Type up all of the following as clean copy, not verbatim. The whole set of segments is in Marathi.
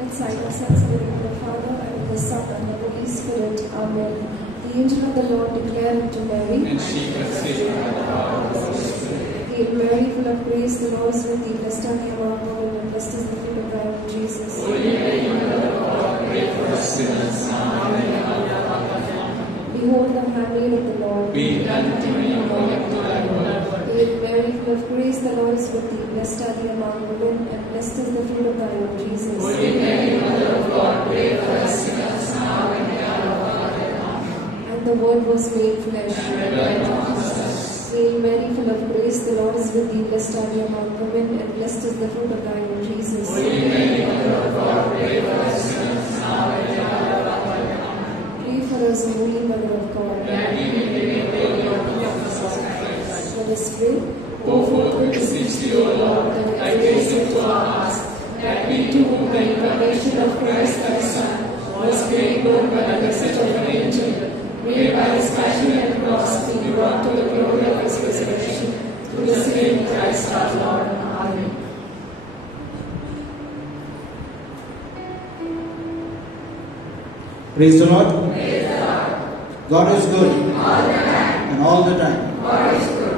and silence us in the name of the Father, and of the Son, and of the Holy Spirit. Amen. The angel of the Lord declared unto Mary, and she conceived by the power of the Holy Spirit. Hail Mary, full of grace, the Lord is with thee. Blessed art thou among women, and blessed is the fruit of thy womb, Jesus. Holy Mary, Mother of God, pray for us sinners, now and at the hour of our death. Behold the handmaid of the Lord. Be it done to me according to thy word. Hail Mary, full of grace, the Lord is with thee. Blessed art thou among women, and blessed is the fruit of thy womb, Jesus. Holy Mary, Mother of God, pray for us sinners, now and at the hour of our death. And the Word was made flesh. And dwelt amongst us. Hail Mary, full of grace, the Lord is with thee. Blessed art thou among women, and blessed is the fruit of thy womb, Jesus. Holy Mary, Mother of God, pray for us sinners, now and at the hour of our death. Pray for us, O Holy Mother of God. That we may be made worthy of the promises of Christ. Let us pray. Go forth, we beseech thee, O Lord, thy grace into our hearts, that we to whom the incarnation of Christ thy Son was made known by the message of an angel, may by his passion and cross be brought to the glory of his resurrection, through the same Christ our Lord. Amen. Praise the Lord. Praise the Lord. God is good. All the time. And all the time. God is good.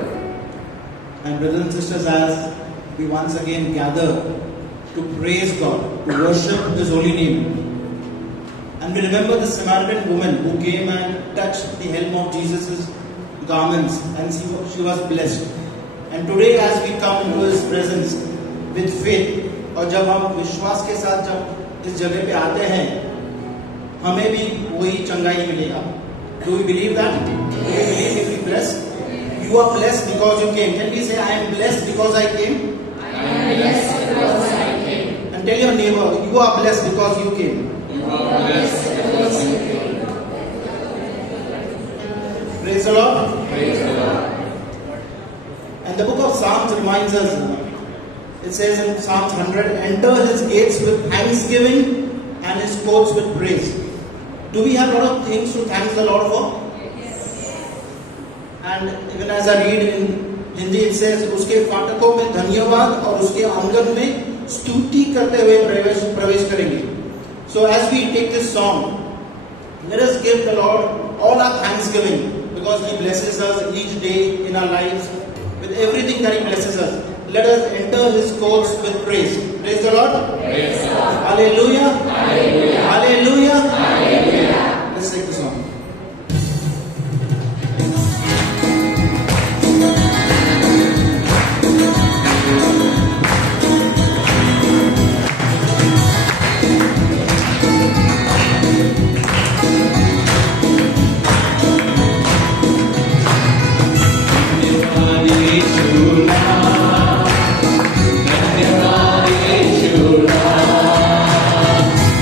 And brothers and sisters, as we once again gather to praise God, to worship His holy name, and we remember the Samaritan woman who came and touched the hem of Jesus' garments, and she was blessed. And today, as we come into His presence with faith, और जब हम विश्वास के साथ जब इस जगह पे आते हैं, हमें भी वही चंगाई मिलेगा. Do we believe that? Do we believe if we blessed? You are blessed because you came. Can we say, I am blessed because I came? I am blessed because I came. And tell your neighbor, you are blessed because you came. You are blessed because you came. Praise the Lord. Praise the Lord. And the book of Psalms reminds us, it says in Psalms 100, enter His gates with thanksgiving and His courts with praise. Do we have a lot of things to thank the Lord for? And even as I read in Hindi, it says, उसके फाटकों में धन्यवाद और उसके आंगन में स्तुति करते हुए प्रवेश करेंगे. So as we take this song, let us give the Lord all our thanksgiving because He blesses us each day in our lives with everything that He blesses us. Let us enter His courts with praise. Praise the Lord. Praise the Lord. Hallelujah. Hallelujah. Hallelujah. Hallelujah. Let's take the song.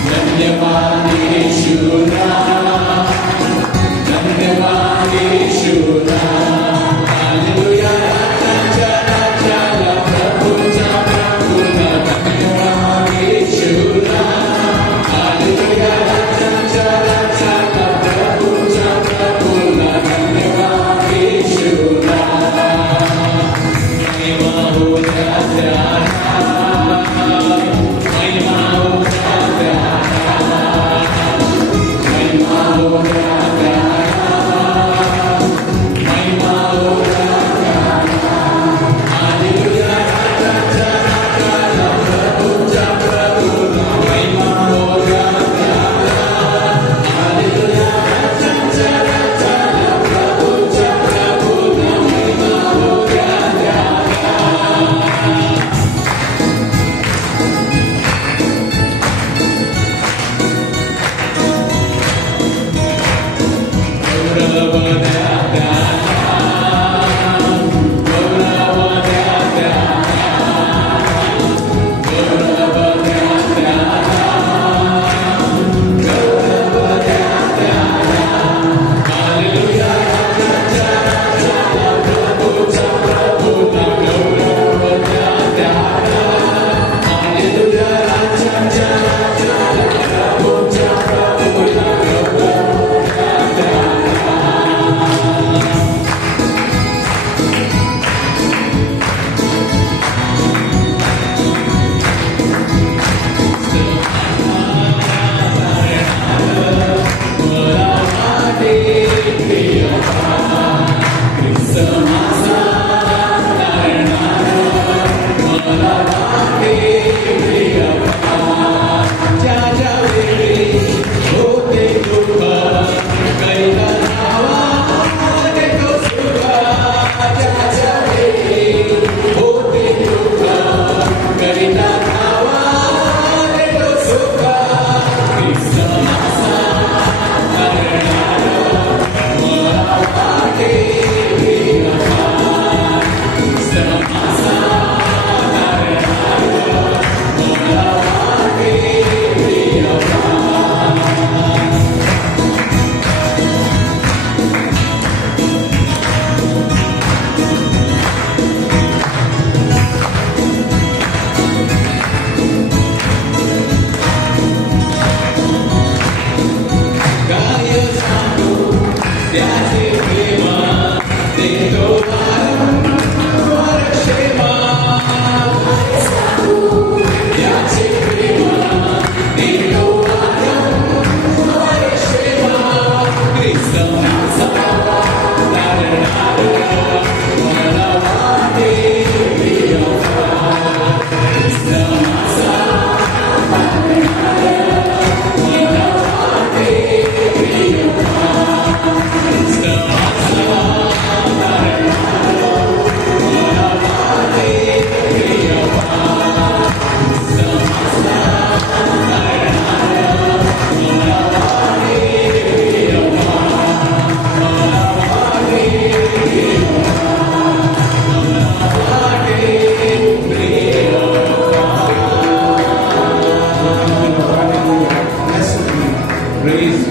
Dhanyavad Yeshua.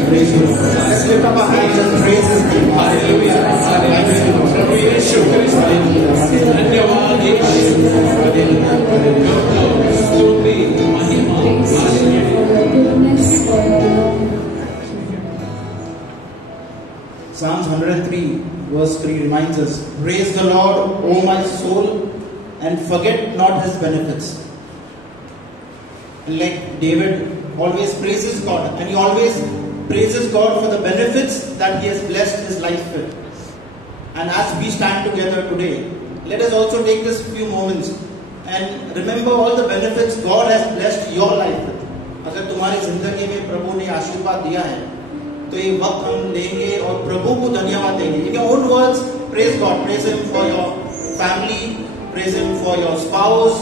Praise you, Lord. Let's lift up our hands and praise His name. Hallelujah. Thank you, Lord. प्रभु यीशु क्रिस्त धन्यवाद यीशु स्तुति महिमा Psalms 103 verse 3 reminds us, praise the Lord, O my soul, and forget not His benefits. And like David always praises God, and he always praises God for the benefits that He has blessed his life with. And as we stand together today, let us also take this few moments and remember all the benefits God has blessed your life with. अगर तुम्हारी जिंदगी में प्रभु ने आशीर्वाद दिया है, तो ये वक्त हम लेंगे और प्रभु को धन्यवाद देंगे. In your own words, praise God. Praise Him for your family. Praise Him for your spouse.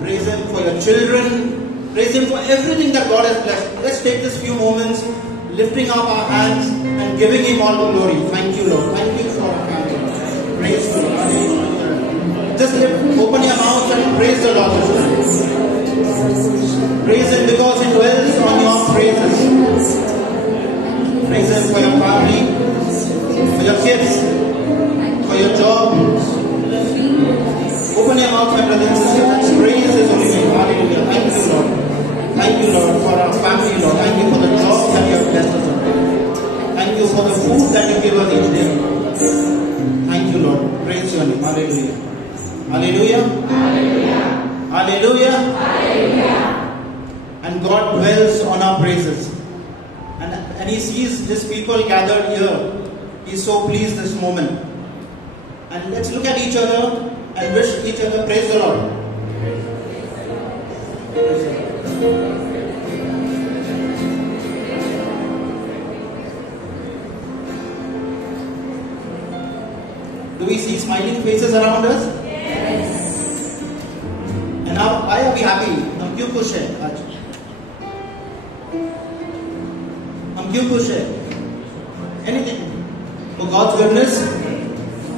Praise Him for your children. Praise Him for everything that God has blessed. Let's take this few moments, lifting up our hands and giving Him all the glory. Thank you, Lord. Thank you for our family. Praise the Lord. Just open your mouth and praise the Lord. Praise Him because He dwells on your praises. Praise Him for your family, for your kids, for your job. Open your mouth, my brothers and sisters. Praise His holy name. Hallelujah. Thank you, Lord. Thank you, Lord, for our family, Lord. Thank you for the job that you have blessed us with. Thank you for the food that you give us each day. Thank you, Lord. Praise your name. Hallelujah. Hallelujah. Hallelujah. Hallelujah. Hallelujah. And God dwells on our praises. And He sees His people gathered here. He is so pleased this moment. And let's look at each other and wish each other praise the Lord. Praise the Lord. Do we see smiling faces around us? Yes. And now, why are we happy? हम क्यों खुश हैं आज? हम क्यों खुश हैं? Anything? For God's goodness?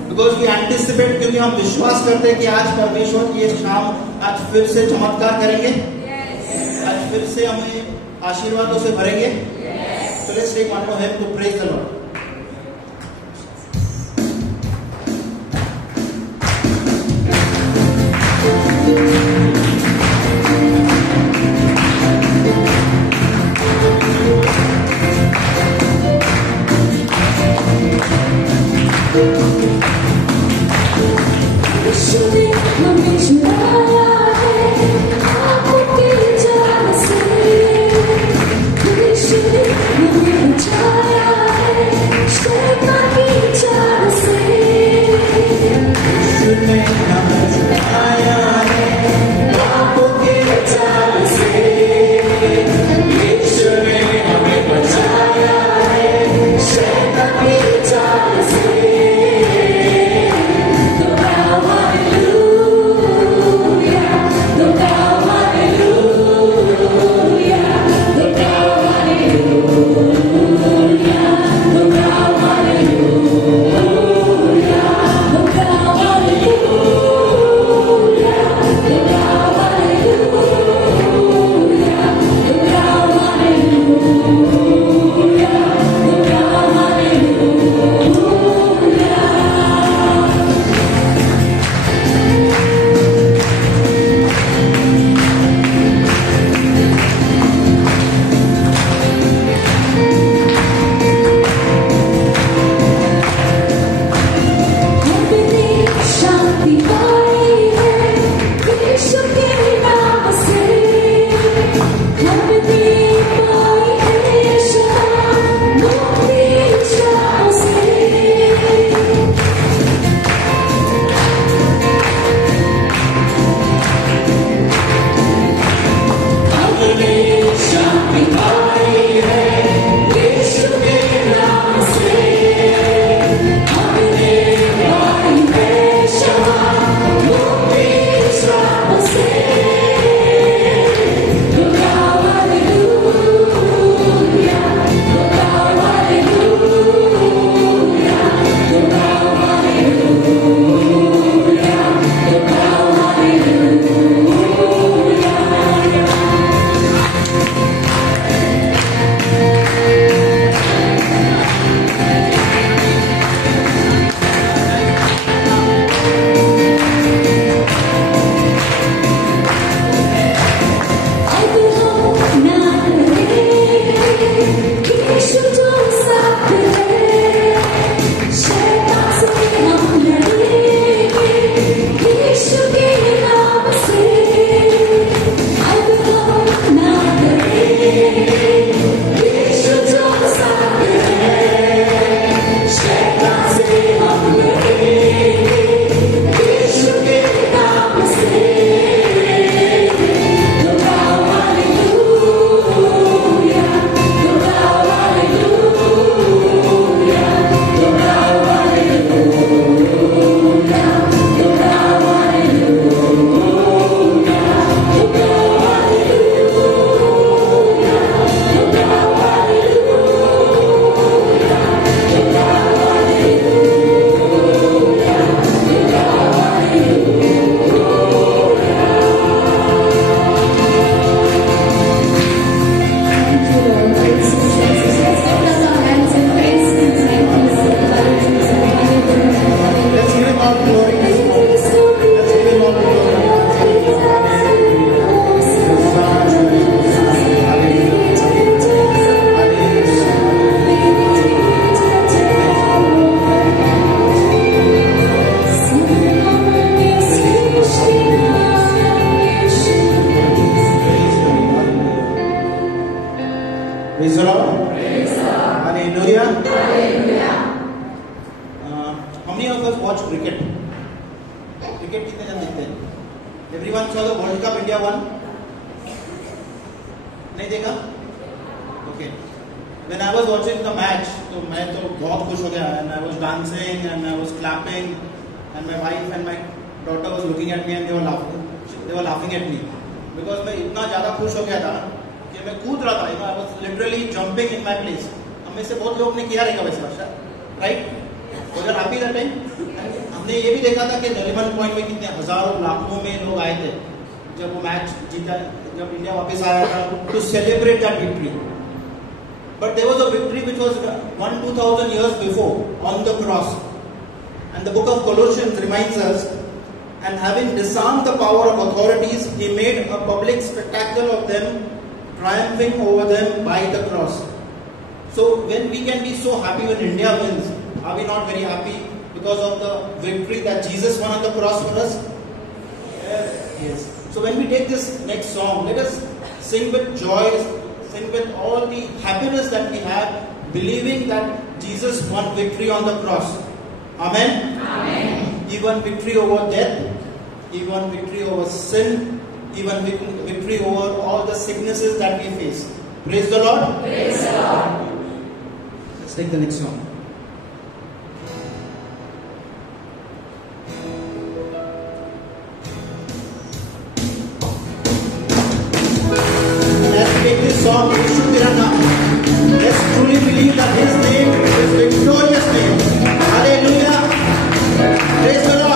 Because we anticipate, क्योंकि हम विश्वास करते हैं कि आज परमेश्वर की ये शाम आज फिर से चमत्कार करेंगे. Yes. आज फिर से हमें आशीर्वादों से भरेंगे. Yes. So let's take one more hymn to praise the Lord. Shooting, Cup India won? नहीं देखा? Okay. When I was watching the match, तो मैं तो बहुत खुश हो गया and I was dancing and I was clapping and my wife and my daughter was looking at me and they were laughing. They were laughing at me because मैं इतना ज़्यादा खुश हो गया था कि मैं कूद रहा था. I was literally jumping in my place. हम में से बहुत लोग ने किया रहेगा वैसे वर्षा, right? Was you happy that time? हमने ये भी देखा था कि नरीमन पॉइंट में कितने हजारों लाखों में लोग आए थे जब वो मैच जीता, जब इंडिया वापस आया था to celebrate that victory. But there was a victory which was 1,000-2,000 years before on the cross. And the book of Colossians reminds us, and having disarmed the power of authorities, he made a public spectacle of them, triumphing over them by the cross. So when we can be so happy when India wins, are we not very happy because of the victory that Jesus won on the cross for us? Yes. So when we take this next song, let us sing with joy, sing with all the happiness that we have, believing that Jesus won victory on the cross. Amen? Amen. He won victory over death. He won victory over sin. He won victory over all the sicknesses that we face. Praise the Lord. Praise the Lord. Let's take the next song. Let's take this song, Yeshua. Let's truly believe that His name is victorious name. Hallelujah. Praise the Lord.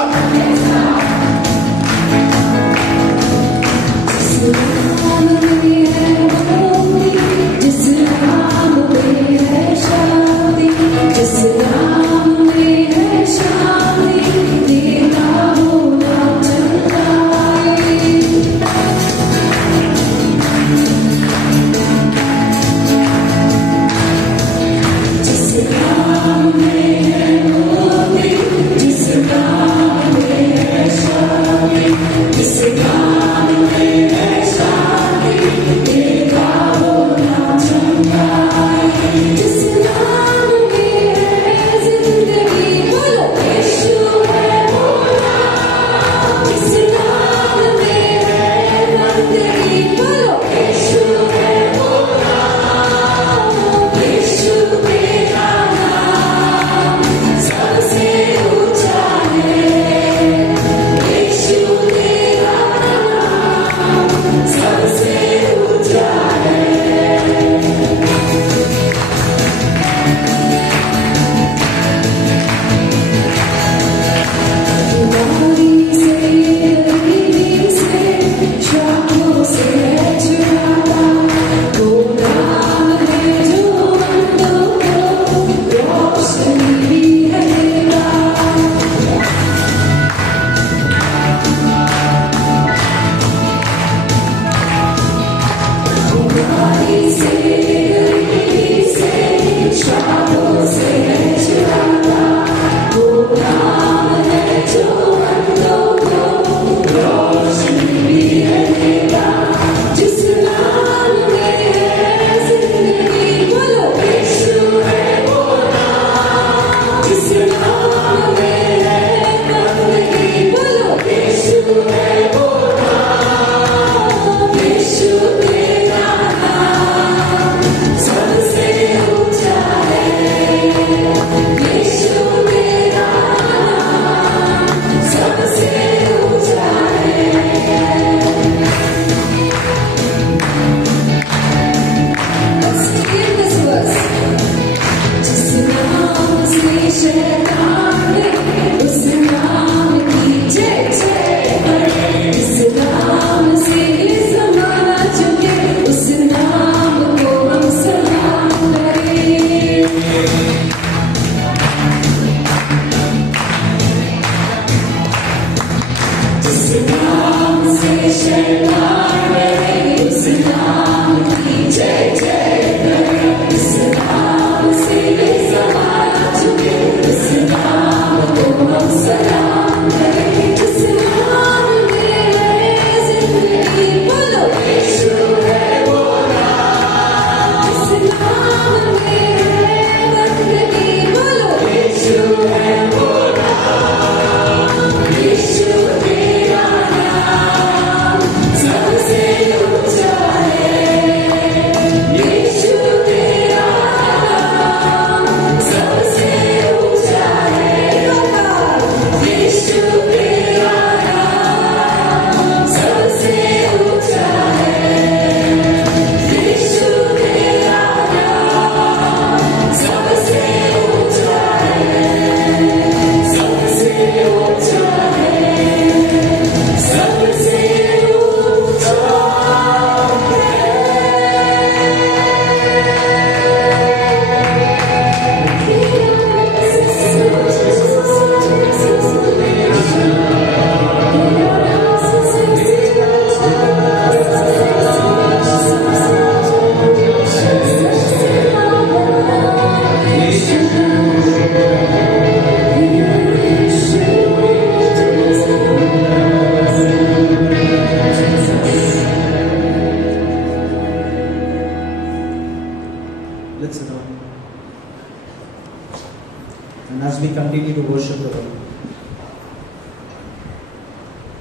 we continue to worship the Lord.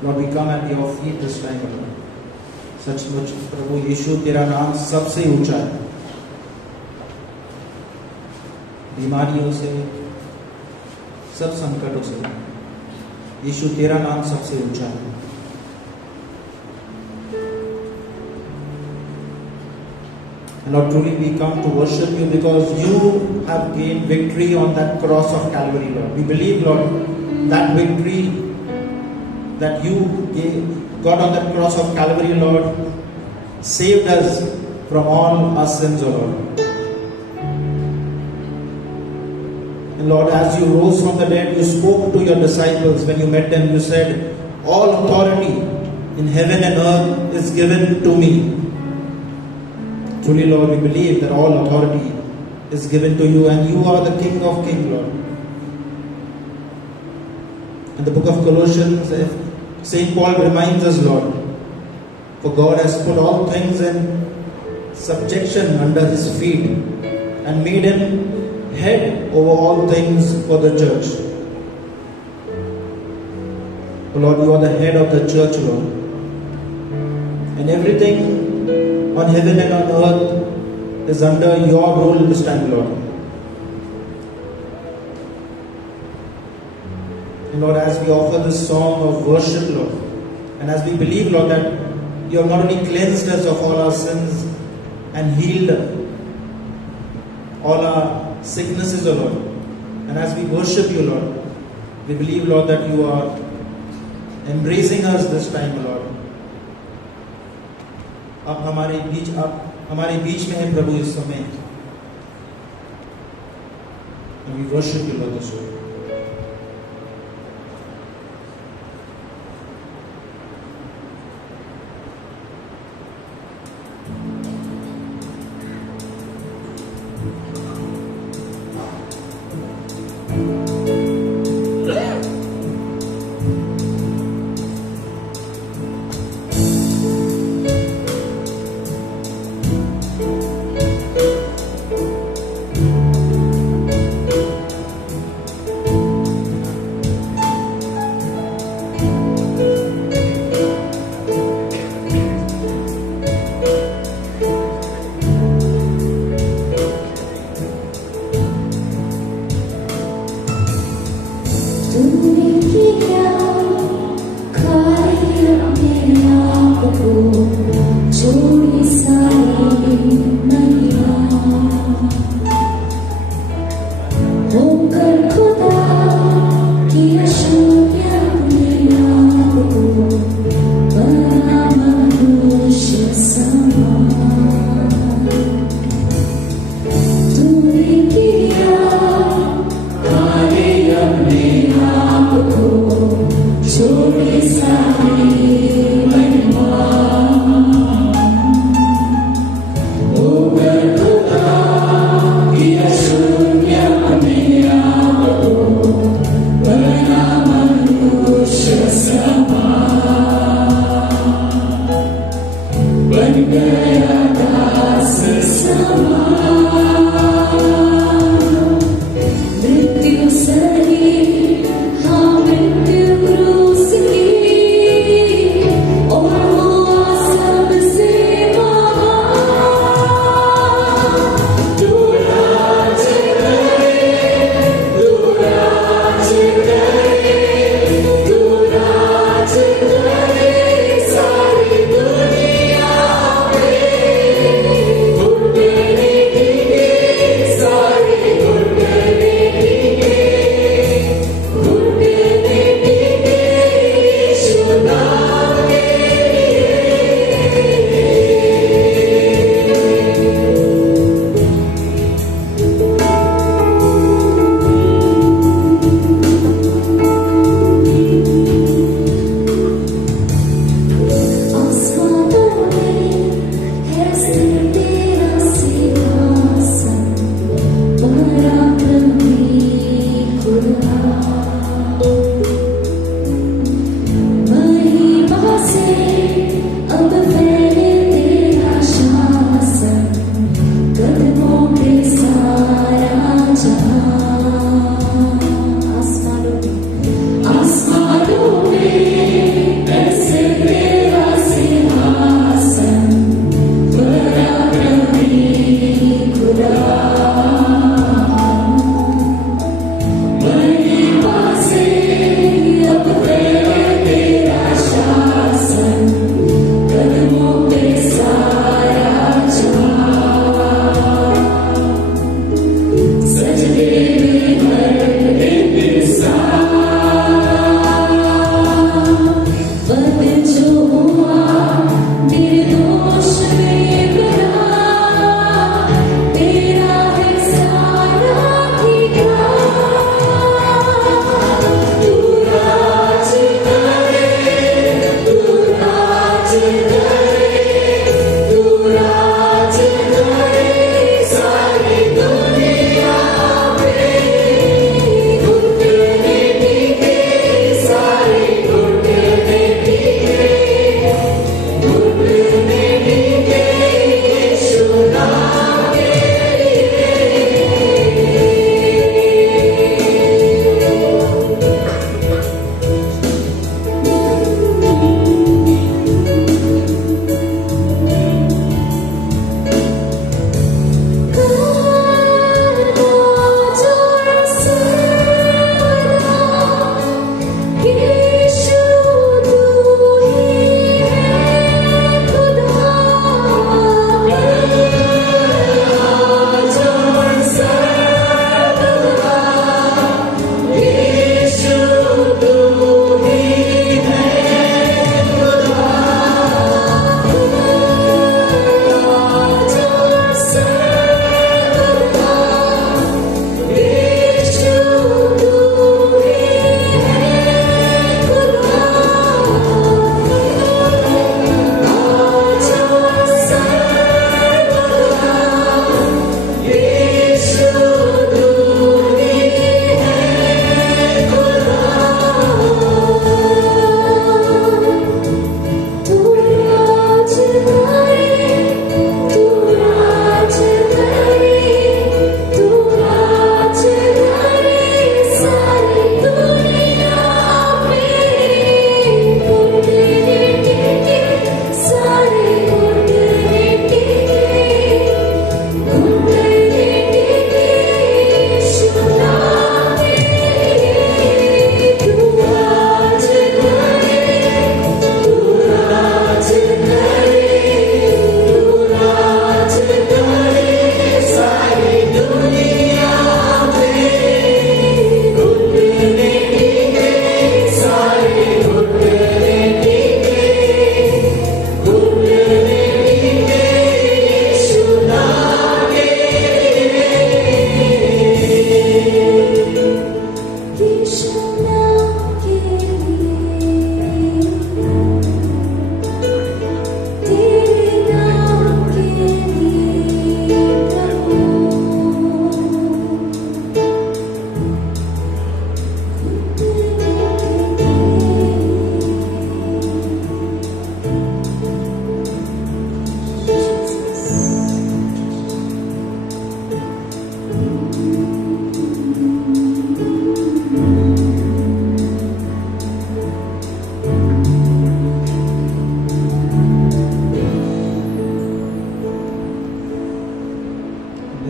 Lord, we come at your feet this time, Lord. सचमुच प्रभु यीशु तेरा नाम सबसे ऊंचा है. बीमारियों से, सब संकटों से यीशु तेरा नाम सबसे ऊंचा है. And Lord, truly we come to worship you because you have gained victory on that cross of Calvary, Lord. We believe, Lord, that victory that you got on that cross of Calvary, Lord, saved us from all our sins, O Lord. And Lord, as you rose from the dead, you spoke to your disciples when you met them. You said, all authority in heaven and earth is given to me. Truly, Lord, we believe that all authority is given to you and you are the King of Kings, Lord. In the book of Colossians, St. Paul reminds us, Lord, for God has put all things in subjection under his feet and made him head over all things for the church. Oh Lord, you are the head of the church, Lord. And everything on heaven and on earth is under your rule this time, Lord. And Lord, as we offer this song of worship, Lord, and as we believe, Lord, that you have not only cleansed us of all our sins and healed all our sicknesses, O Lord, and as we worship you, Lord, we believe, Lord, that you are embracing us this time, Lord. आप हमारे बीच में है प्रभु इस समय. And we worship you, Lord, this way.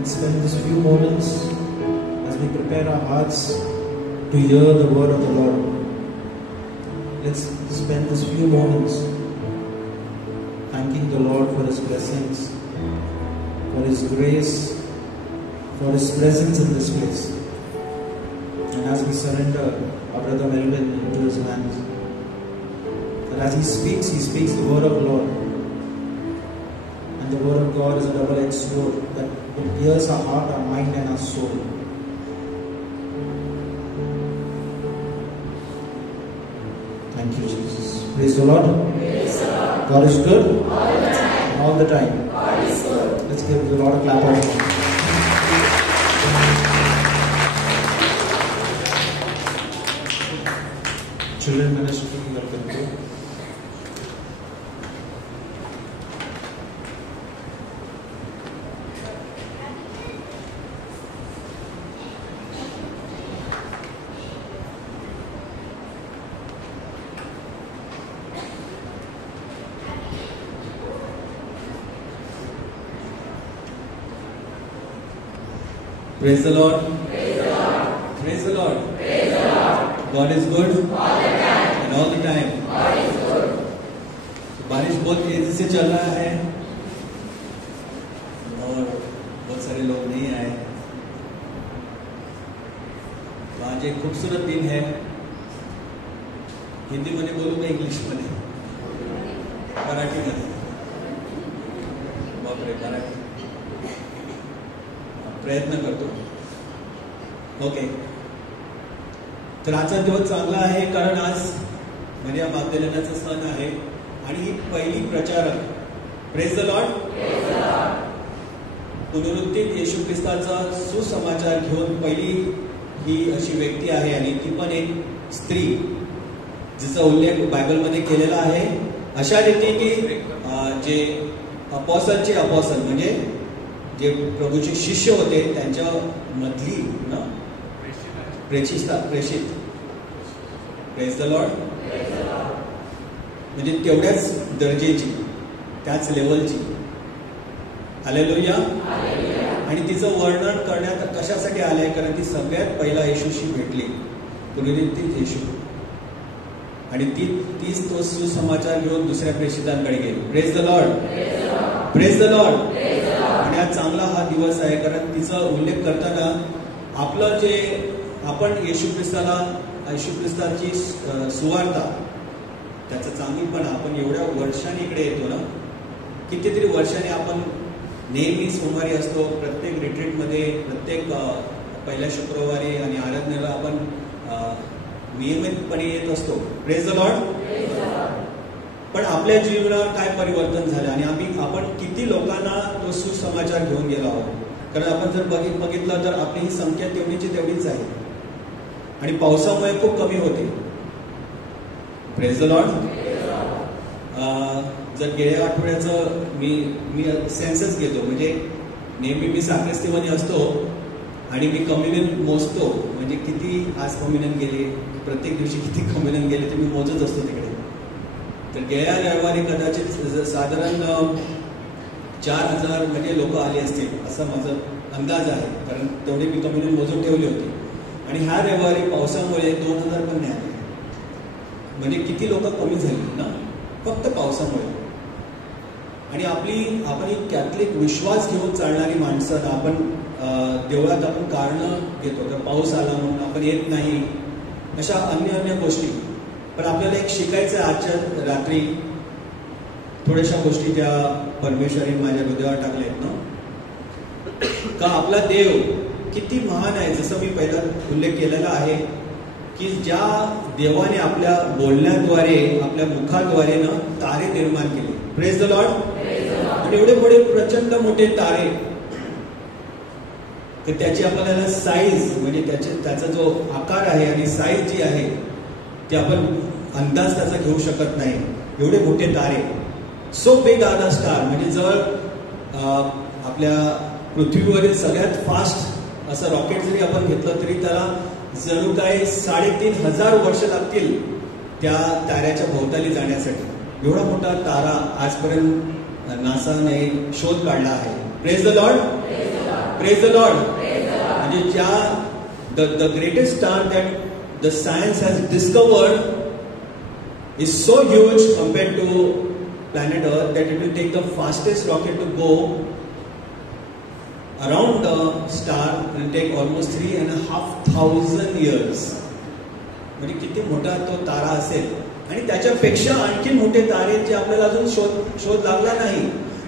let's spend these few moments as we prepare our hearts to hear the word of the Lord. Let's spend these few moments thanking the Lord for His blessings, for His grace, for His presence in this place. And as we surrender our brother Melvin into His hands, that as he speaks the word of the Lord. And the word of God is a double-edged sword that will pierce our heart, our mind and our soul. Thank you, Jesus. Praise the Lord. Praise the Lord. God is good All the time. and all the time. God is good. Let's give the Lord a clap of hands. Children ministry, welcome to. Praise the Lord. Praise the Lord. Praise the Lord. Praise the Lord. God is good All the time. and all the time. God is good. बारिश बहुत तेजी से चल रहा है और बहुत सारे लोग नहीं आए। तो आज एक खूबसूरत दिन है। हिंदी मध्ये बोलू का इंग्लिश मध्ये? मराठी मध्ये? बापरे, मराठी प्रयत्न करतो. ओके. तर आजचा दिवस चांगला आहे कारण आज मरियम मग्दलेनाचा सण आहे आणि ही पहिली प्रचारक. Praise the Lord. पुनरुत्थित येशू ख्रिस्ताचा सुसमाचार घेऊन पहिली ही अशी व्यक्ती आहे आणि ती पण एक स्त्री जिचा उल्लेख बायबलमध्ये केलेला आहे. अशा रीती की जे अपॉसलचे अपॉसल म्हणजे जे प्रभूचे शिष्य होते त्यांच्या मधली ना प्रेषित. Praise the Lord. म्हणजे तेवढ्याच दर्जेची, त्याच लेवलची. हालेलुया. आणि तिचं वर्णन करण्यात कशासाठी आलंय? कारण ती सगळ्यात पहिला येशूशी भेटली, पुनरुत्थित येशू. आणि तीच तो सुसमाचार घेऊन दुसऱ्या प्रेषितांकडे गेली. Praise the Lord. Praise the Lord. आणि आज चांगला हा दिवस आहे कारण तिचा उल्लेख करताना आपलं जे आपण येशू ख्रिस्ताची सुवार्ता, त्याचं चांगलीपणा आपण एवढ्या वर्षांनी इकडे येतो ना, कितीतरी वर्षांनी आपण नेहमी सोमवारी असतो, प्रत्येक रिट्रीटमध्ये, प्रत्येक पहिल्या शुक्रवारी आणि आराधनेला आपण नियमितपणे येत असतो. Praise the Lord. पण आपल्या जीवनावर काय परिवर्तन झालं आणि आपण किती लोकांना तो सुसमाचार घेऊन गेलो आहोत? कारण आपण जर बघितलं तर आपली ही संख्या तेवढीच आहे आणि पावसामुळे खूप कमी होते. Praise the Lord. जर गेल्या आठवड्याचं मी सेन्सस घेतो, म्हणजे नेहमी मी साक्रिस्तीमध्ये असतो आणि मी कम्युनियन मोजतो, म्हणजे किती आज कम्युनियन गेले, प्रत्येक दिवशी किती कम्युनियन गेले ते मी मोजत असतो तिकडे. तर गेल्या रविवारी कदाचित साधारण 4000 म्हणजे लोक आले असतील असा माझा अंदाज आहे, कारण तेवढे मी कम्युनियन मोजून ठेवली होती. आणि ह्या रविवारी पावसामुळे 2000 पण नाही आले. म्हणजे किती लोक कमी झाली ना फक्त पावसामुळे. आणि आपण कॅथलिक विश्वास घेऊन चालणारी माणसं, आपण देवळात आपण कारणं घेतो, तर पाऊस आला म्हणून आपण येत नाही, अशा अन्य गोष्टी. पण आपल्याला एक शिकायचं आहे. आजच्या रात्री थोड्याशा गोष्टी त्या परमेश्वरीने माझ्या हृदयावर टाकल्या आहेत ना, का आपला देव किती महान आहे. जसं मी पहिला उल्लेख केलेला आहे की ज्या देवाने आपल्या बोलण्याद्वारे, आपल्या मुखाद्वारे ना तारे निर्माण केले. Praise the Lord. आणि एवढे मोठे प्रचंड मोठे तारे, तर त्याची आपल्याला साईज, म्हणजे त्याचा जो आकार आहे आणि साईज जी आहे ते आपण अंदाज त्याचा घेऊ शकत नाही. एवढे मोठे तारे, so big are the star. म्हणजे जर आपल्या पृथ्वीवरील सगळ्यात फास्ट असं रॉकेट जरी आपण घेतलं तरी त्याला जणू काय 3500 वर्ष लागतील त्या ताऱ्याच्या भोवताली जाण्यासाठी. एवढा मोठा तारा आजपर्यंत नासाने शोध काढला आहे. Praise the Lord. Praise the Lord. म्हणजे ज्या the greatest star that the science has discovered is so huge compared to planet Earth that it will take the fastest rocket to go around the star will take almost 3,500 years. म्हणजे किती मोठा तो तारा असेल आणि त्याच्यापेक्षा आणखी मोठे तारे जे आपल्याला अजून शोध लागला नाही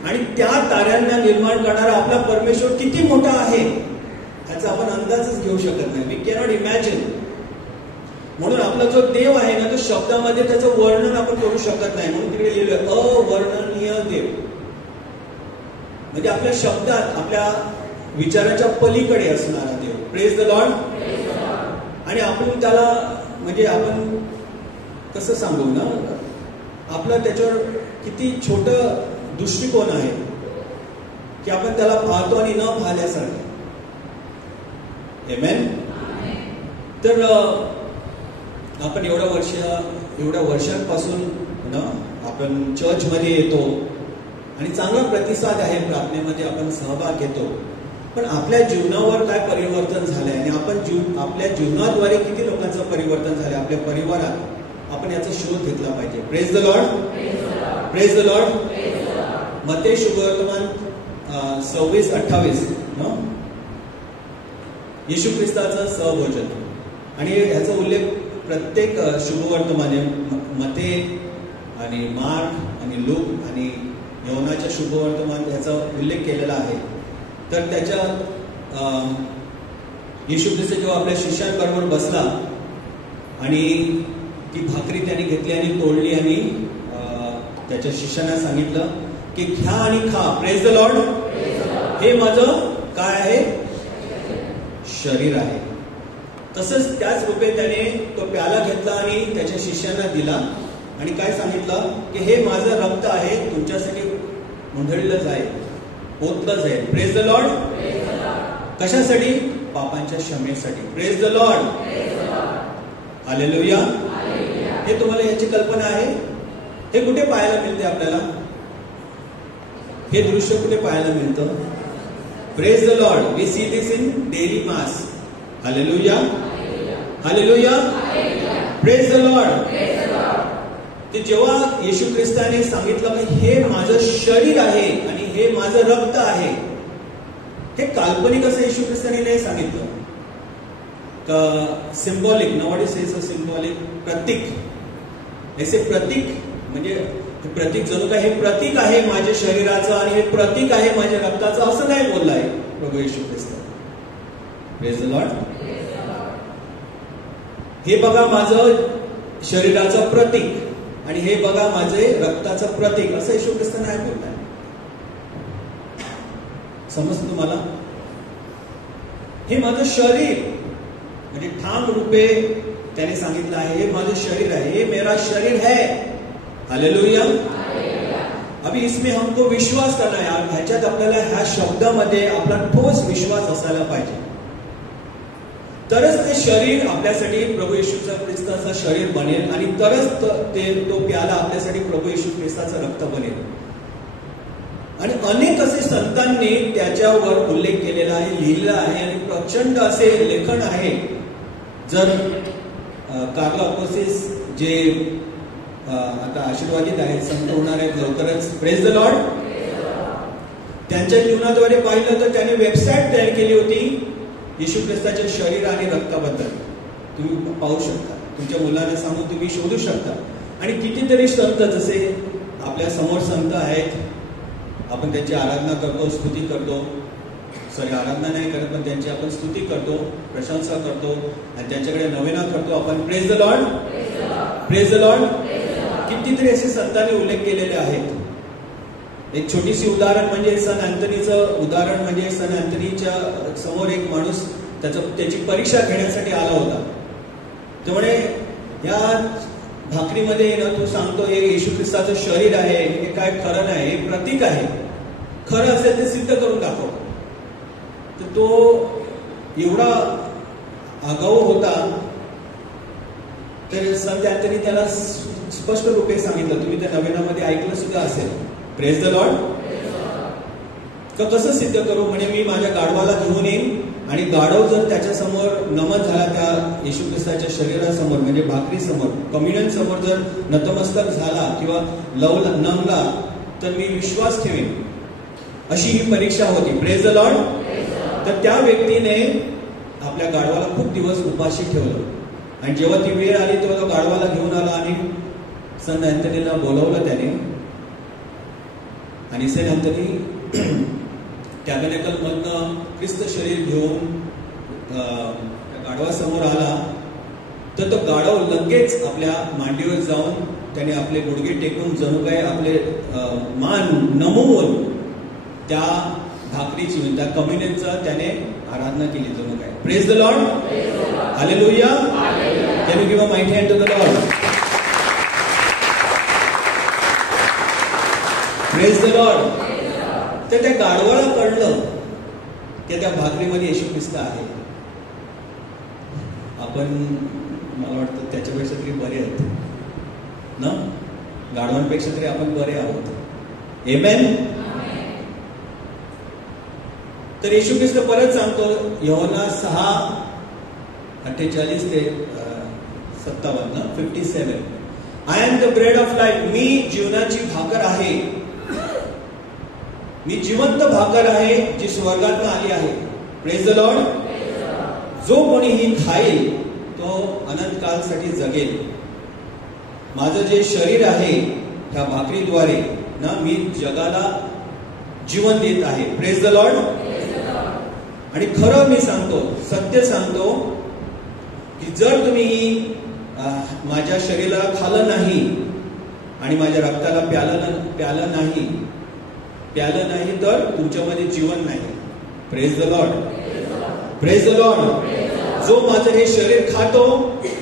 आणि त्या ताऱ्यांना निर्माण करणारा आपला परमेश्वर किती मोठा आहे याचा आपण अंदाजच घेऊ शकत नाही. We cannot imagine. म्हणून आपला जो देव आहे ना तो शब्दामध्ये त्याचं वर्णन आपण करू शकत नाही. म्हणून तिकडे लिहिलं अवर्णनीय देव. म्हणजे आपल्या शब्दात आपल्या विचाराच्या पलीकडे असणारा देव. Praise the Lord. आणि आपण त्याला म्हणजे आपण कसं सांगू ना आपला त्याच्यावर किती छोट दृष्टिकोन आहे की आपण त्याला पाहतो आणि न पाहल्यासारखं. आमेन. तर आपण एवढ्या वर्षांपासून ना आपण चर्चमध्ये येतो आणि चांगला प्रतिसाद आहे. प्रार्थनेमध्ये आपण सहभाग घेतो. पण आपल्या जीवनावर काय परिवर्तन झालंय आणि आपण आपल्या जीवनाद्वारे किती लोकांचं परिवर्तन झालंय आपल्या परिवारात आपण याचा शोध घेतला पाहिजे. Praise the Lord. Praise the Lord. मत्तेय शुभवर्तमान 26:28 येशू ख्रिस्ताचं सहभोजन आणि ह्याचा उल्लेख प्रत्येक शुभवर्तमाने मत्तेय आणि मार्क आणि लूक आणि योनाच्या शुभवर्तमान ह्याचा उल्लेख केलेला आहे. तर त्याच्यात येशू ख्रिस्त जेव्हा आपल्या शिष्यांबरोबर बसला आणि ती भाकरी त्याने घेतली आणि तोडली आणि त्याच्या शिष्यांना सांगितलं की घ्या आणि खा. Praise the Lord. हे माझं काय आहे शरीर आहे. तसंच त्याच रूपे त्याने तो प्याला घेतला आणि त्याच्या शिष्यांना दिला आणि काय सांगितलं की हे माझं रक्त आहे तुमच्यासाठी मुंढळलं जाईल ओतलं जाईल. Praise the Lord. कशासाठी? पापांच्या क्षमेसाठी. Praise the Lord. हालेलुया. हे तुम्हाला याची कल्पना आहे? हे कुठे पाहायला मिळते आपल्याला? हे दृश्य कुठे पाहायला मिळतं? Praise the Lord. We see this in daily mass. Hallelujah. Hallelujah. Praise the Lord. ते जेव्हा येशू ख्रिस्ताने सांगितलं की हे माझं शरीर आहे आणि हे माझं रक्त आहे, हे काल्पनिक असं येशू ख्रिस्ताने नाही सांगितलं. Symbolic. Not is a symbolic. प्रतीक. ऐसे प्रतीक म्हणजे प्रतीक जणू काय हे प्रतीक आहे माझ्या शरीराचं आणि हे प्रतीक आहे माझ्या रक्ताचं असं नाही बोललाय प्रभू Yeshu Khrist. Praise the Lord. हे बघा माझं शरीराचं प्रतीक आणि हे बघा माझे रक्ताचं प्रतीक असं येशू ख्रिस्त नाही बोललाय. समजतं तुम्हाला? हे माझं शरीर म्हणजे ठाम रूपे त्याने सांगितलं आहे हे माझं शरीर आहे. हे मेरा शरीर है. हालेलुया. अभी इसमें हमको विश्वास करना है. ह्याच्यात आपल्याला ह्या शब्दामध्ये आपला ठोस विश्वास असायला पाहिजे. तरच ते शरीर आपल्यासाठी प्रभू येशू ख्रिस्ताचं शरीर बनेल आणि तरच तो प्याला आपल्यासाठी प्रभू येशू ख्रिस्ताचं रक्त बनेल. आणि अनेक असे संतांनी त्याच्यावर उल्लेख केलेला आहे, लिहिलेला आहे आणि प्रचंड असे लेखन आहे. जर कार्ल अपोसिस जे आता आशीर्वादित आहेत, संत होणार आहेत लवकरच. Praise the Lord. त्यांच्या जीवनाद्वारे पाहिलं तर त्यांनी वेबसाईट तयार केली होती येशू ख्रिस्ताच्या शरीर आणि रक्ताबद्दल. तुम्ही पाहू शकता. तुमच्या मुलांना सांगून तुम्ही शोधू शकता. आणि कितीतरी संत जसे आपल्या समोर संत आहेत, आपण त्यांची आराधना करतो, स्तुती करतो. आराधना नाही करत पण त्यांची आपण स्तुती करतो, प्रशंसा करतो आणि त्यांच्याकडे नवेना करतो आपण. Praise the Lord. Praise the Lord. कितीतरी असे संतांनी उल्लेख केलेले आहेत. एक छोटीशी उदाहरण म्हणजे सन अँथनीचं उदाहरण म्हणजे सन अँथनीच्या समोर एक माणूस त्याची परीक्षा घेण्यासाठी आला होता. त्यामुळे या भाकरीमध्ये ना तू सांगतो हे येशू ख्रिस्ताचं शरीर आहे, हे काय खरं नाही, हे प्रतीक आहे, खरं असेल ते सिद्ध करून दाखव. तर तो एवढा आगाऊ होता तर संत अँथनी त्याला स्पष्ट रूपे सांगितलं. तुम्ही त्या नवीनामध्ये ऐकलं सुद्धा असेल. Praise the Lord. कसं सिद्ध करू? म्हणजे मी माझ्या गाढवाला घेऊन येईन आणि गाढव जर त्याच्या समोर नमन झाला, त्या येशू ख्रिस्ताच्या शरीरासमोर म्हणजे भाकरी समोर, कम्युनियन समोर जर नतमस्तक झाला किंवा नमला, तर मी विश्वास ठेवेन. अशी ही परीक्षा होती. Praise the Lord. तर त्या व्यक्तीने आपल्या गाढवाला खूप दिवस उपाशी ठेवलं आणि जेव्हा ती वेळ आली तेव्हा तो गाढवाला घेऊन आला आणि सेंट अँथनीला बोलवलं त्याने. आणि सेंट अँथनी टॅबरनेकल मधनं ख्रिस्त शरीर घेऊन गाढवासमोर आला. तर तो गाढव लगेच आपल्या मांडीवर जाऊन त्याने आपले गुडघे टेकून जणू काय आपले मान नमवून त्या भाकरीची, त्या कम्युनियनचा त्याने आराधना केली जणू काय. Praise the Lord. Hallelujah. Can you give a mighty hand to the Lord? Praise the Lord. तर त्या गाढवाला कळलं की त्या भाकरीमध्ये येशू ख्रिस्त आहे. आपण, मला वाटतं त्याच्यापेक्षा तरी बरे आहेत ना, गाढवांपेक्षा तरी आपण बरे आहोत. आमेन. तर येशू ख्रिस्त परत सांगतो योहाना 6:48 ते 57, 57, I am the bread of life. मी जीवनाची भाकर आहे. मी जिवंत भाकर आहे जी स्वर्गातून आली आहे. Praise the Lord. जो कोणी ही खाईल तो अनंत काळासाठी जगेल. माझं जे शरीर आहे त्या भाकरीद्वारे ना मी जगाला जीवन देत आहे. Praise the Lord. आणि खरं मी सांगतो, सत्य सांगतो की जर तुम्ही माझ्या शरीराला खाल्लं नाही आणि माझ्या रक्ताला प्यालं नाही तर तुमच्यामध्ये जीवन नाही. Praise the Lord. Praise the Lord. जो माझं हे शरीर खातो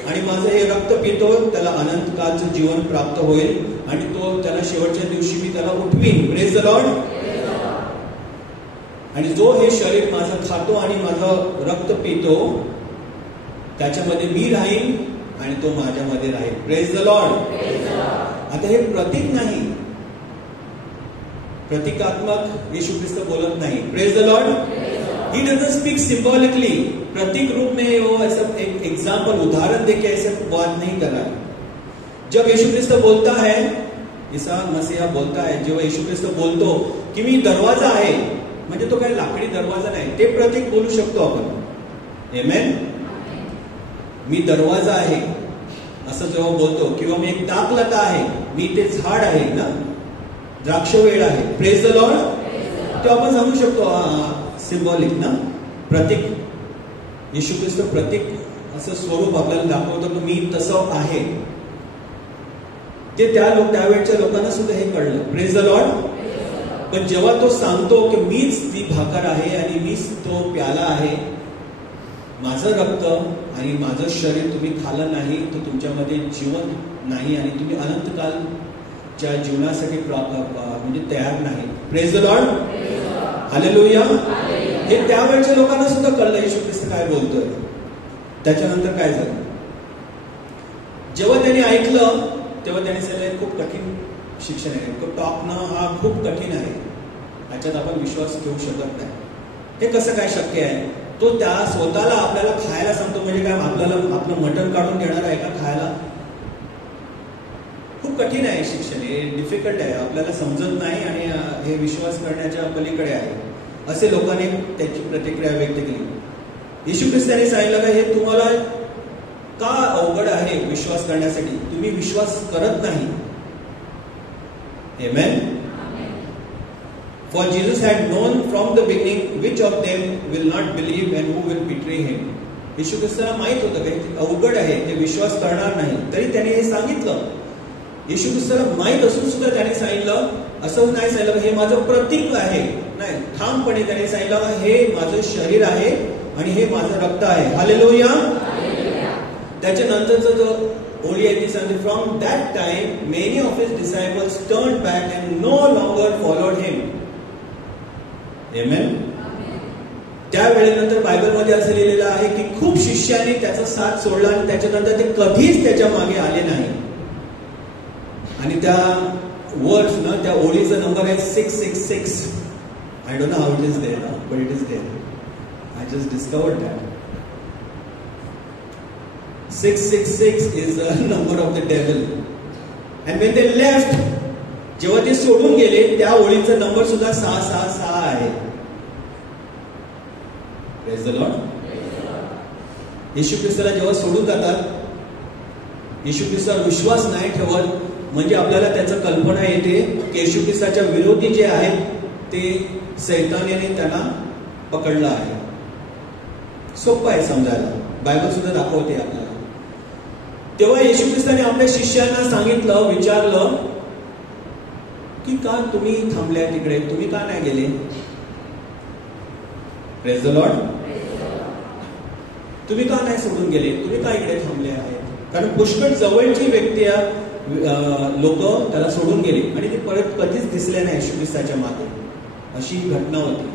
आणि माझं हे रक्त पितो त्याला अनंत काळचं जीवन प्राप्त होईल आणि तो त्याला शेवटच्या दिवशी मी त्याला उठवीन. Praise the Lord. आणि जो हे शरीर माझं खातो आणि माझं रक्त पितो त्याच्यामध्ये मी राहीन आणि तो माझ्यामध्ये राहील. Praise the Lord. आता हे प्रतीक नाही, प्रतिकात्मक येशू ख्रिस्त बोलत नाही. Praise the Lord. He doesn't speak symbolically. प्रतीक रूप में वो ऐसा एक एग्जाम्पल, उदाहरण देके ऐसे बात नहीं कर रहा है. जब येशू ख्रिस्त बोलता है, ईसा मसीहा बोलता है, जेव्हा येशू ख्रिस्त बोलतो की मी दरवाजा आहे, म्हणजे तो काही लाकडी दरवाजा नाही, ते प्रतीक बोलू शकतो आपण. आमेन. मी दरवाजा आहे असं जेव्हा बोलतो, किंवा मी एक टाकलता आहे, मी ते झाड आहे ना, द्राक्षवेळ आहे. Praise the Lord. तो आपण सांगू शकतो सिंबॉलिक ना, प्रतीक. येशू ख्रिस्त प्रतीक असं स्वरूप आपल्याला दाखवतो की मी तसं आहे. ते त्यावेळच्या लोकांना सुद्धा हे कळलं. Praise the Lord. पण जेव्हा तो सांगतो की मीच ती भाकर आहे आणि मीच तो प्याला आहे, माझं रक्त आणि माझं शरीर तुम्ही खाल्लं नाही तर तुमच्यामध्ये जीवन नाही आणि तुम्ही अनंत कालच्या जीवनासाठी म्हणजे तयार नाही. Praise the Lord. हालेलुया. हे त्यावेळच्या लोकांना सुद्धा कळलं येशू ख्रिस्त काय बोलतोय. त्याच्यानंतर काय झालं, जेव्हा त्यांनी ऐकलं तेव्हा त्यांनी सांगितलं खूप कठीण शिक्षण आहे, टॉकणं हा खूप कठीण आहे, याच्यात आपण विश्वास ठेवू शकत नाही. हे कसं काय शक्य आहे? तो त्या स्वतःला आपल्याला खायला सांगतो, म्हणजे काय आपल्याला आपलं मटण काढून देणार आहे का खायला? खूप कठीण आहे शिक्षण, हे डिफिकल्ट आहे, आपल्याला समजत नाही आणि हे विश्वास करण्याच्या पलीकडे आहे, असे लोकांनी त्याची प्रतिक्रिया व्यक्त केली. येशू ख्रिस्ताने सांगितलं का हे तुम्हाला का अवघड आहे विश्वास करण्यासाठी, तुम्ही विश्वास करत नाही. Amen. For Jesus had known from the beginning which of them will not believe and who will betray him. येशू ख्रिस्ताला माहित होतं की अवघड आहे, ते विश्वास करणार नाही, तरी त्याने हे सांगितलं. येशू ख्रिस्ताला माहित असून सुद्धा त्याने सांगितलं, असं नाही सांगितलं हे माझं प्रतीक आहे, नाही, ठामपणे त्याने सांगितलं हे माझं शरीर आहे आणि हे माझं रक्त आहे. हालेलुया. त्याच्यानंतरचं जो ओळी आहे ती सांगते, from that time many of his disciples turn back and no longer followed him. Amen. त्या वेळेनंतर बायबलमध्ये असं लिहिलेलं आहे की खूप शिष्यांनी त्याचा साथ सोडला आणि त्याच्यानंतर ते कधीच त्याच्या मागे आले नाही. आणि त्या वर्ड्स ना, त्या ओळीचा नंबर आहे 666. I don't know how it is there, but it is there. I just discovered that. 666 is the number of the devil. And when they left, जेव्हा ते सोडून गेले, त्या ओळीचा नंबर सुद्धा 666 आहे. Praise the Lord. येशू ख्रिस्ताला जेव्हा सोडून जातात, येशू ख्रिस्तावर विश्वास नाही ठेवत, म्हणजे आपल्याला त्याचं कल्पना येते की येशू ख्रिस्ताच्या विरोधी जे आहेत ते सैतानाने त्यांना पकडलं आहे. सोपं आहे समजायला, बायबल सुद्धा दाखवते आपल्याला. तेव्हा येशू ख्रिस्ताने आपल्या शिष्यांना सांगितलं, विचारलं की का तुम्ही थांबल्या तिकडे, तुम्ही का नाही गेले? Praise the Lord. तुम्ही का नाही सोडून गेले, तुम्ही का इकडे थांबले आहेत? कारण पुष्कळ जवळची व्यक्ती लोक त्याला सोडून गेले आणि ते परत कधीच दिसले नाही येशू ख्रिस्ताच्या मागे. अशी घटना होती.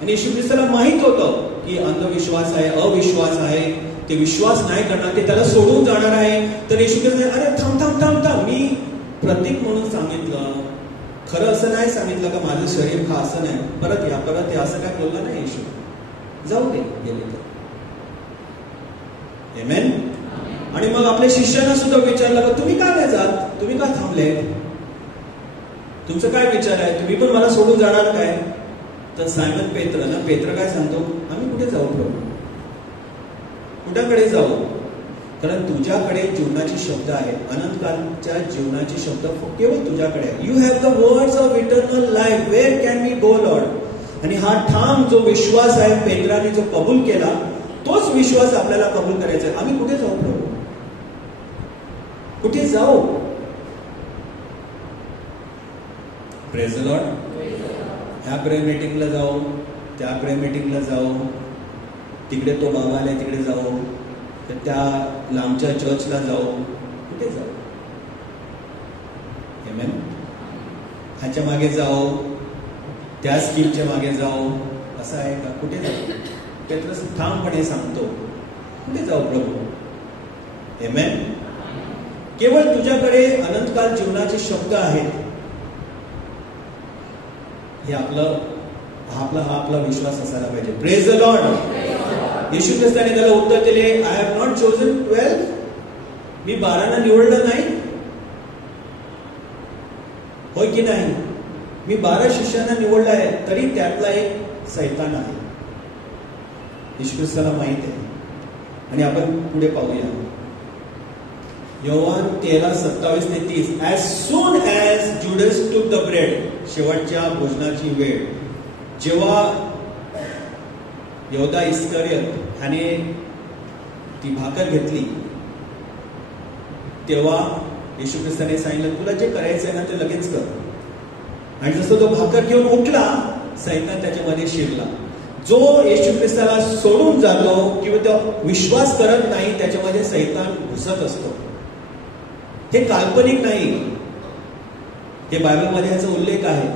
आणि येशू ख्रिस्ताला माहित होतं की अंधविश्वास आहे, अविश्वास आहे, ते विश्वास नाही करणार, ते त्याला सोडून जाणार आहे. तर येशू ख्रिस्त अरे थांब थांब थांब थांब, मी प्रतीक म्हणून सांगितलं, खरं असं नाही सांगितलं का माझं शरीर खा, असं नाही, परत या असं काय बोललं नाही येशू. जाऊ दे, गेले तर. आमेन. आणि मग आपल्या शिष्यांना सुद्धा विचारलं का तुम्ही का नाही जात, तुम्ही का थांबले, तुमचं काय विचार आहे, तुम्ही पण मला सोडून जाणार काय? तर सायमन पेत्र काय सांगतो, आम्ही कुठे जाऊ प्रभू, कुठ्याकडे जाऊ? कारण तुझ्याकडे जीवनाचे शब्द आहेत, अनंतकालच्या जीवनाचे शब्द केवळ तुझ्याकडे आहे. You have the words of eternal life, where can we go Lord? आणि हा ठाम जो विश्वास आहे पेत्राने जो कबूल केला, तोच विश्वास आपल्याला कबूल करायचा आहे. आम्ही कुठे जाऊ प्रभू, कुठे जाऊ? Praise the Lord. ह्या प्रेयर मीटिंगला जाऊ, त्या प्रेयर मीटिंगला जाऊ, तिकडे तो बाबा आलाय तिकडे जाऊ, तर त्या लांबच्या चर्चला जाऊ, कुठे जाऊ? आमेन. ह्याच्या मागे जाऊ, त्या स्कीमच्या मागे जाऊ, असं आहे का? कुठे जाऊ? पेत्रस ठामपणे सांगतो, कुठे जाऊ प्रभू? आमेन. केवळ तुझ्याकडे अनंतकाल जीवनाचे शब्द आहेत. हे हा आपला विश्वास असायला पाहिजे. Praise the Lord. येशू ख्रिस्ताने त्याला उत्तर दिले, आय हॅव नॉट चोजन 12. मी 12 निवडलं नाही, होय की नाही? मी 12 शिष्यांना निवडलं आहे, तरी त्यातला एक सैतान आहे. येशू ख्रिस्ताला माहित आहे. आणि आपण पुढे पाहूया. Yohan 13:27-30. As soon as Judas took the bread, शेवटच्या भोजनाची वेळ, जेव्हा यहूदा इस्करियोत ह्याने ती भाकर घेतली, तेव्हा येशू ख्रिस्ताने सांगितलं, तुला जे करायचंय ना ते लगेच कर. आणि जसं तो भाकर घेऊन उठला, सैतान त्याच्यामध्ये शिरला. जो येशू ख्रिस्ताला सोडून जातो किंवा तो विश्वास करत नाही, त्याच्यामध्ये सैतान घुसत असतो. हे काल्पनिक नाही, हे बायबलमध्ये याचा उल्लेख आहे.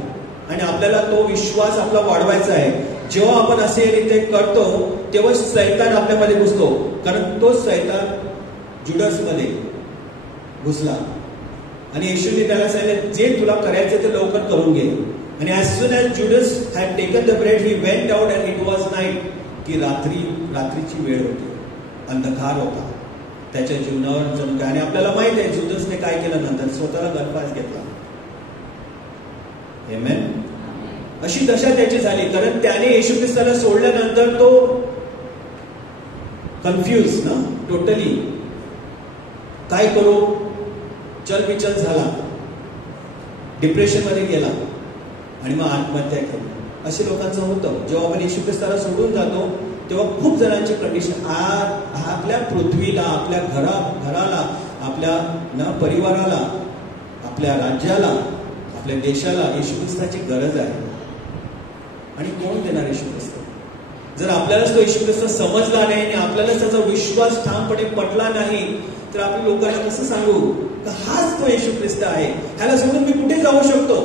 आणि आपल्याला तो विश्वास आपला वाढवायचा आहे. जेव्हा आपण असे रीते करतो, तेव्हा सैतान आपल्यामध्ये घुसतो. कारण तो सैतान जुडसमध्ये घुसला आणि येशूने त्याला सांगितलं, जे तुला करायचं ते लवकर करून घे. आणि as soon as Judas had taken the bread, he went out and it was night. की रात्रीची वेळ होती, अंधकार होता त्याच्या जीवनावर जणू काय. आणि आपल्याला माहित आहे जुडसने काय केलं नंतर, स्वतःला गळफास घेतला. आमेन. अशी दशा त्याची झाली, कारण त्याने येशू ख्रिस्ताला सोडल्यानंतर तो कन्फ्यूज ना, टोटली काय करू, चलबिचल झाला, डिप्रेशन मध्ये गेला आणि मग आत्महत्या केली. असे लोकांचं होतं. जेव्हा आपण येशू ख्रिस्ताला सोडून जातो, तेव्हा खूप जणांची कंडिशन, आपल्या पृथ्वीला, आपल्या घराला, आपल्या परिवाराला, आपल्या राज्याला, आपल्या देशाला येशू ख्रिस्ताची गरज आहे. आणि कोण देणार येशू ख्रिस्त? जर आपल्यालाच तो येशू ख्रिस्त समजला नाही आणि आपल्यालाच त्याचा विश्वास ठामपणे पटला नाही, तर आपण लोकांना कसं सांगू का हाच तो येशू ख्रिस्त आहे, ह्याला सोडून मी कुठे जाऊ शकतो?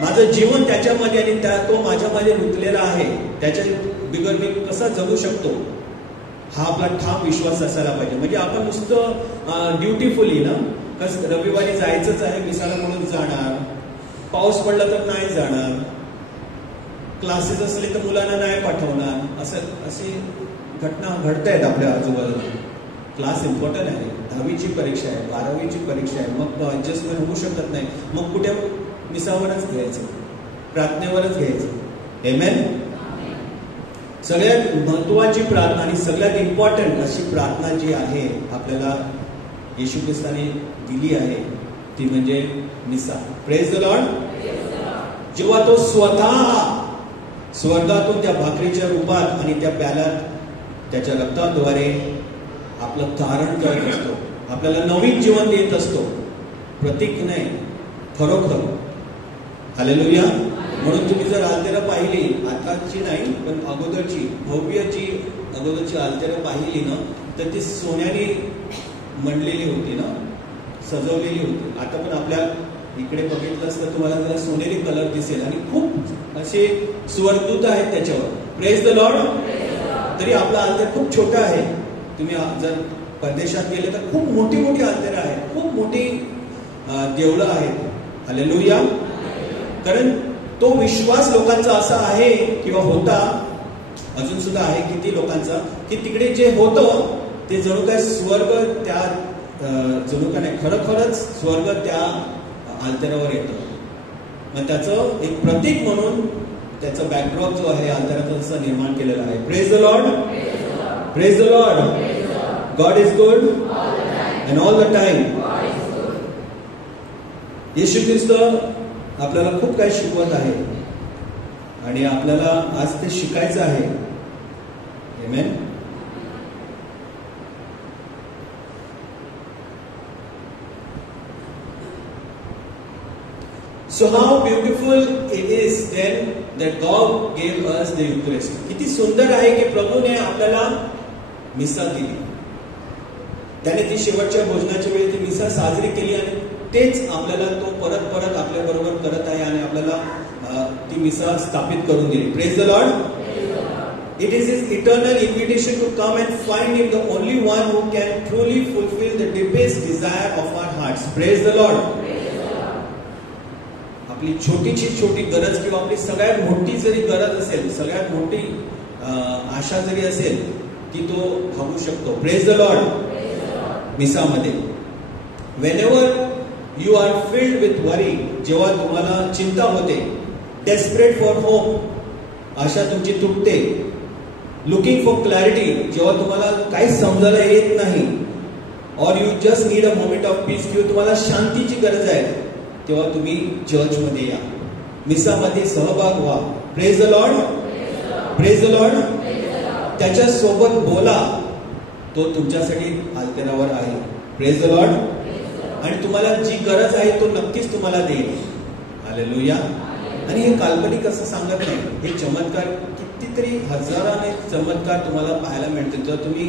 माझं जीवन त्याच्यामध्ये आणि तो माझ्यामध्ये रुतलेला आहे, त्याच्या बिगर मी कसा जगू शकतो? हा आपला ठाम विश्वास असायला पाहिजे. म्हणजे आपण नुसतं ड्युटीफुली ना, रविवारी जायचंच आहे, मिसाला म्हणून जाणार, पाऊस पडला तर नाही जाणार, क्लासेस असले तर मुलांना नाही पाठवणार, अशी घटना घडतायत आपल्या आजूबाजूला. क्लास इम्पॉर्टंट आहे. 10वीची परीक्षा आहे, 12वीची परीक्षा आहे, मग ऍडजस्टमेंट होऊ शकत नाही, मग कुठे मिसावरच घ्यायचं, प्रार्थनेवरच घ्यायचं. आमेन. सगळ्यात महत्वाची प्रार्थना आणि सगळ्यात इम्पॉर्टंट अशी प्रार्थना जी आहे आपल्याला येशू ख्रिस्ताने दिली आहे ती म्हणजे मिसा. Praise the Lord. जेव्हा तो स्वतः स्वर्गातून त्या भाकरीच्या रूपात आणि त्या प्याल्यात त्याच्या रक्ताद्वारे आपलं तारण करत असतो, आपल्याला नवीन जीवन देत असतो, प्रतीक नाही, खरोखर. हालेलुया. म्हणून तुम्ही जर आलतेरा पाहिली, आताची नाही पण अगोदरची भव्यची अगोदरची आलतेरा पाहिली ना, तर ती सोन्याने मंडलेली होती ना, सजवलेली होती. आता पण आपल्या इकडे बघितलं तर तुम्हाला जरा सोनेरी कलर दिसेल आणि खूप असे स्वर्गदूत आहेत त्याच्यावर. Praise the Lord. तरी आपला आलतेर खूप छोटा आहे. तुम्ही जर परदेशात गेले तर खूप मोठी मोठी आलतेरा आहेत, खूप मोठी देवळं आहेत. हालेलुया. कारण तो विश्वास लोकांचा असा आहे किंवा होता, अजून सुद्धा आहे किती लोकांचा, की तिकडे जे होतं ते जणू काय स्वर्ग, त्या जणू काय नाही, खरोखरच स्वर्ग त्या आलतेरावर येतं. मग त्याचं एक प्रतीक म्हणून त्याचं बॅकड्रॉप जो आहे आलतेराचा तसं निर्माण केलेला आहे. Praise the Lord. Praise the Lord. God is good and all the time. Yeshu Khrist आपल्याला खूप काही शिकवत आहे आणि आपल्याला आज ते शिकायचं आहे. आमेन. So how beautiful it is then that God gave us the Eucharist. किती सुंदर आहे की प्रभूने आपल्याला मिसा दिली. त्याने ती शेवटच्या भोजनाच्या वेळी ती मिसा साजरी केली आणि तेच आपल्याला तो परत परत आपल्या बरोबर करत आहे आणि आपल्याला ती मिसा स्थापित करून दिली. Praise the Lord. It is His eternal invitation to come and find Him, the only one who can truly fulfill the deepest desire of our hearts. Praise the Lord. आपली छोटीची छोटी गरज किंवा आपली सगळ्यात मोठी जरी गरज असेल, सगळ्यात मोठी आशा जरी असेल, ती तो भागू शकतो. Praise the Lord. मिसामध्ये whenever you are filled with worry, जेव्हा तुम्हाला चिंता होते, desperate for hope, आशा तुमची तुटते, looking for clarity, जेव्हा तुम्हाला काही समजायला येत नाही, or you just need a moment of peace, किंवा तुम्हाला शांतीची गरज आहे, तेव्हा तुम्ही चर्चमध्ये या, मिसामध्ये सहभाग व्हा. Praise the Lord. Praise the Lord. त्याच्या सोबत बोला, तो तुमच्यासाठी आलतेरावर आहे. Praise the Lord. आणि तुम्हाला जी गरज आहे तो नक्कीच तुम्हाला देईल. हालेलुया. आणि हे काल्पनिक असं सांगत नाही, हे चमत्कार कितीतरी हजाराने चमत्कार तुम्हाला पाहायला मिळतील. जर तुम्ही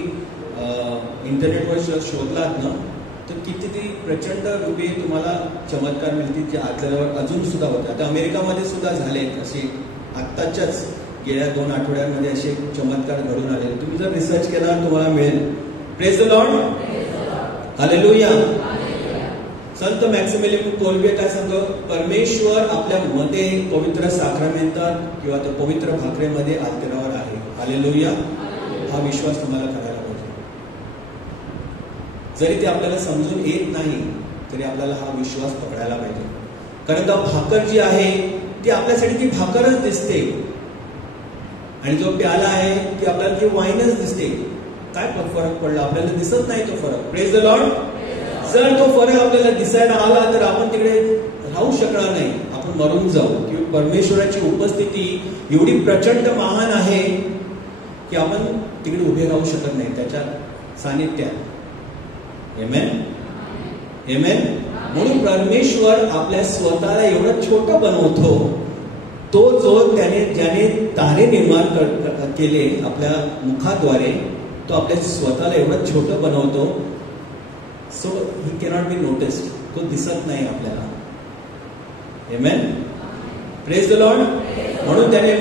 इंटरनेटवर शोधलात ना, तर कितीतरी प्रचंड रूपे तुम्हाला चमत्कार मिळतील जे आतल्यावर अजून सुद्धा होतात. आता अमेरिकामध्ये सुद्धा झाले असे, आत्ताच्याच गेल्या 2 आठवड्यांमध्ये असे चमत्कार घडून आले. तुम्ही जर रिसर्च केला तुम्हाला मिळेल. Praise the Lord. Hallelujah. Sant मॅक्सिमिलियन Kolbe काय सांगतो, परमेश्वर आपल्या मध्ये पवित्र साक्रामेंटात किंवा त्या पवित्र भाकरेमध्ये आलतेरावर आहे. हालेलुया. हा विश्वास तुम्हाला करायला पाहिजे. जरी ते आपल्याला समजून येत नाही तरी आपल्याला हा विश्वास पकडायला पाहिजे. कारण तो भाकर जी आहे ती आपल्यासाठी ती भाकरच दिसते आणि जो प्याला आहे ती आपल्याला ती वाईनच दिसते. काय फरक पडला, आपल्याला दिसत नाही तो फरक. Praise the Lord. जर तो फरक आपल्याला दिसायला आला तर आपण तिकडे राहू शकणार नाही, आपण मरून जाऊ. किंवा परमेश्वराची उपस्थिती एवढी प्रचंड महान आहे की आपण तिकडे उभे राहू शकत नाही त्याच्या सानिध्यात. आमेन. आमेन. म्हणून परमेश्वर आपल्या स्वतःला एवढं छोटं बनवतो, तो जो ज्याने तारे निर्माण केले आपल्या मुखाद्वारे, तो आपल्या स्वतःला एवढं छोटं बनवतो, so he cannot be noticed. तो दिसत नाही आपल्याला. आमेन. Praise the Lord. म्हणून त्याने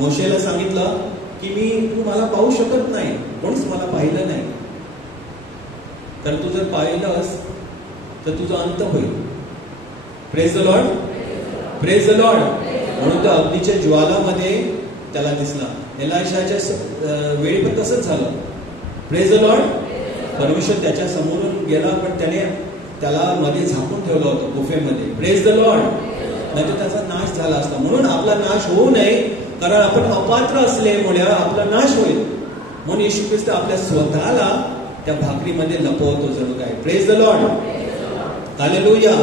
मोशेला सांगितलं की तू मला पाहू शकत नाही, कोणीच मला पाहिलं नाही, तर तू जर पाहिलंस तर तुझा अंत होईल. Praise the Lord. Praise the Lord. म्हणून त्या अग्नीच्या ज्वालामध्ये त्याला दिसला. एलिशाच्या वेळी पण तसंच झालं. Praise the Lord. परमेश्वर त्याच्या समोरून गेला, पण त्याला मध्ये झाकून ठेवलं होतं गुफेमध्ये. Praise the Lord. नाही तर त्याचा नाश झाला असता. म्हणून आपला नाश होऊ नये, कारण आपण अपात्र असल्यामुळे आपला नाश होईल. म्हणून येशू ख्रिस्त आपल्या स्वतःला त्या भाकरीमध्ये लपवतो जणू काय. Praise the Lord. Hallelujah.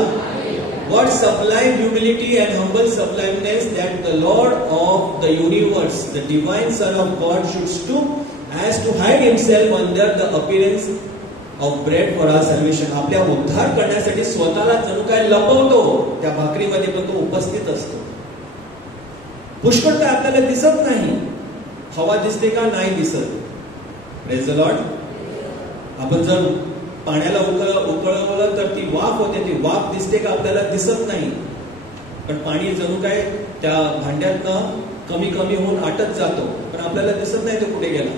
What sublime humility and humble sublimeness that the Lord of the universe, the divine Son of God, should stoop as to hide himself under the appearance of bread for our salvation. आपल्या उद्धार करण्यासाठी स्वतःला जणू काय लपवतो त्या भाकरीमध्ये, पण तो उपस्थित असतो. पुष्कळ काय आपल्याला दिसत नाही. हवा दिसते का? नाही दिसत. Praise the Lord. आपण जर पाण्याला उकळवलं तर ती वाफ होते. ती वाफ दिसते का? आपल्याला दिसत नाही. पण पाणी जणू काय त्या भांड्यातनं कमी कमी होऊन आटत जातो, पण आपल्याला दिसत नाही तो कुठे गेला.